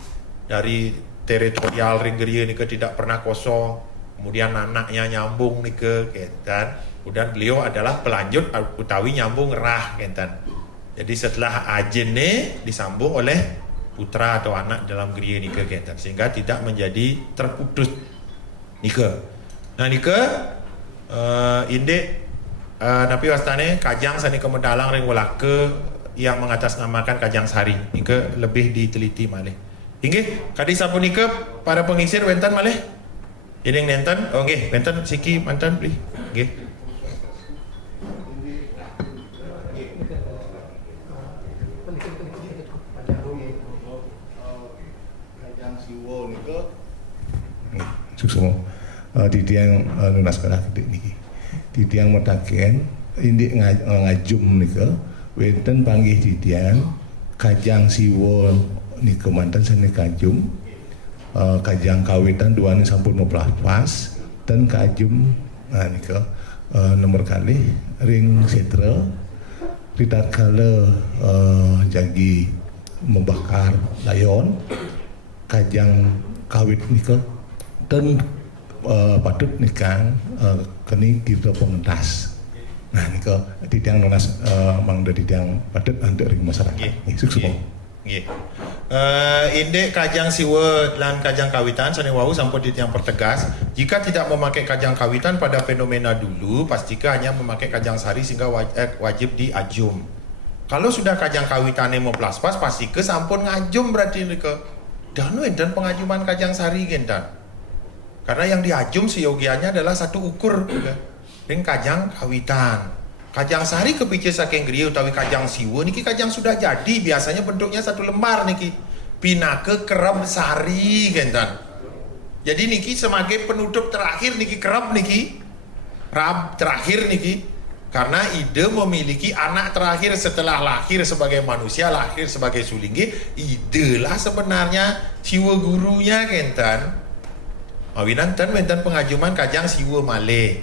Dari teritorial Ringgeria niki tidak pernah kosong. Kemudian anaknya nyambung niki kentan. Kemudian beliau adalah pelanjut utawi nyambung rah kentan. Jadi setelah ajen nih disambung oleh putra atau anak dalam geria niki kentan sehingga tidak menjadi terputus niki. Nah niki indek napi wastane kajang sani kemedalang ring walake yang mengatasnamakan kajang sari nika lebih diteliti malih. Inggih kadi sapunika para pengisir wentan malih. Jadi nenten oh nggih wenten siki mantan beli. Nggih. Kajang siwo nika suksmo di tiang lunas kalah gede niki. Di tiang metaken indik ngajum nika wenten panggih di tiang kajang siwo nika mantan sene kajum kajang kawitan duane sampun moplah pas dan kajum nika nomor kali ring setra ritat kala jagi membakar layon kajang kawit nika dan patut nikang kini kita pengentas. Nah nika tiang lunas mangda tiang patut untuk ring masyarakat. Sukses. Nggih. Indek kajang siwa lan kajang kawitan sane wau sampun ditiang pertegas, jika tidak memakai kajang kawitan pada fenomena dulu, pastikan hanya memakai kajang sari sehingga wajib diajum. Kalau sudah kajang kawitane mau plaspas, pasti ke sampun ngajum berarti nika. Dan wenten pengajuman kajang sari gentan. Karena yang diajum seyogianya adalah satu ukur ring kajang kawitan. Kajang sari kepice saking geria utawi kajang siwa niki kajang sudah jadi, biasanya bentuknya satu lembar niki. Pinake kerep sari gentan. Jadi niki sebagai penutup terakhir niki kerep niki. Rab terakhir niki. Karena ide memiliki anak terakhir setelah lahir sebagai manusia, lahir sebagai sulinggi, ide lah sebenarnya siwa gurunya gentan. Awinan ten wenten pengajuman kajang siwa malih.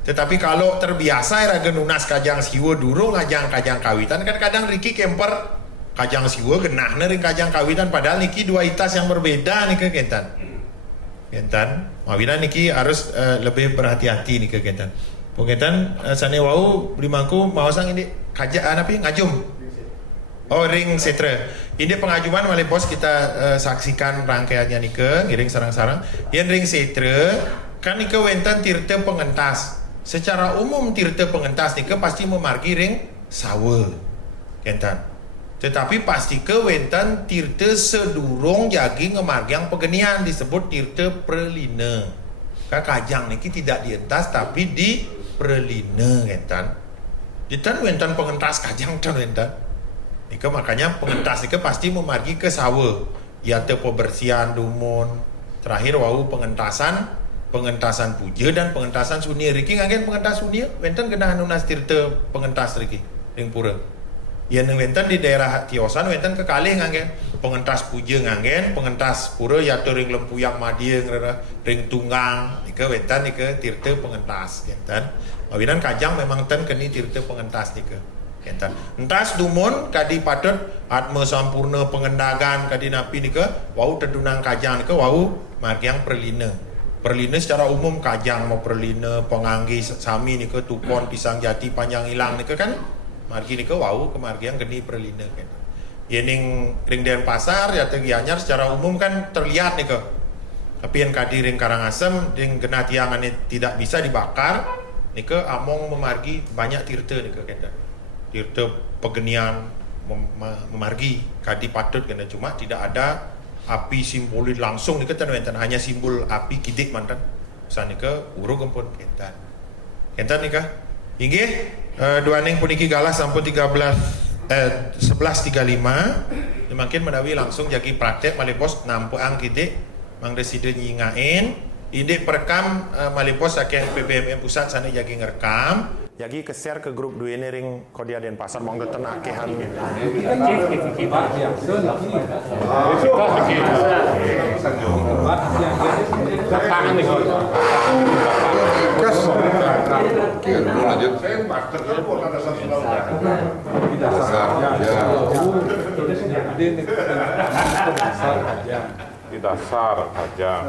Tetapi kalau terbiasa era genunas kajang siwa durung kajang kawitan kan kadang Riki kemper kajang siwa genah ring kajang kawitan padahal niki dua itas yang berbeda nih ke kentan. Kentan, awinan niki harus lebih berhati-hati nih ke kentan. Pengentan sane wau limangku mau sang ini kajang apa ngajum. Oh ring setre. Ini pengajuan malih bos kita saksikan rangkaiannya nike ngiring sarang-sarang. Yang ring setre kan nike wentan tirte pengentas. Secara umum tirte pengentas nike pasti memargi ring sawe. Kentan. Tetapi pasti ke wenten tirte sedurung jagi ngemargiang pegenian disebut tirte prelina. Kajang niki tidak dientas tapi di prelina wenten. Ditan wenten pengentas kajang tan wenten. Nika makanya pengentas nika pasti memargi ke sawe. Ya te pembersihan dumun. Terakhir wau pengentasan puja dan pengentasan sunyi. Riki ngagen pengentas sunyi wenten kena nunas tirte pengentas riki ring pura. Ya neng wenten di daerah Tiosan wenten kekalih nganggen pengentas puja nganggen pengentas pura ya ring lempuyak madie ring tunggang nika wenten nika tirte pengentas wenten awinan kajang memang ten keni tirte pengentas nika wenten entas dumun kadi patut atma sampurna pengendagan kadi napi nika wau tedunang kajang nika wau margiang perlina. Perlina secara umum kajang mau perlina penganggi sami nika tukon pisang jati panjang hilang nika kan margi nika wau kemargian geni perlina kan. Ya ning ring Denpasar ya teh Gianyar secara umum kan terlihat nika. Tapi yang kadi ring Karangasem ring genah tiangan tidak bisa dibakar nika among memargi banyak tirte nika kan. Tirte pegenian memargi kadi patut kan cuma tidak ada api simbolit langsung nika tan hanya simbol api kidik mantan. San nika urug ampun kentan. Kentan nika. Inggih dua neng puniki galas sampai 11.35 makin menawi langsung jagi praktek malipos nampuang kidik mang residen nyingain indik perekam malipos akeh PPMM pusat sana jagi ngerekam jagi ke share ke grup dua ring Kodia Denpasar mong deten akehan di dasar aja.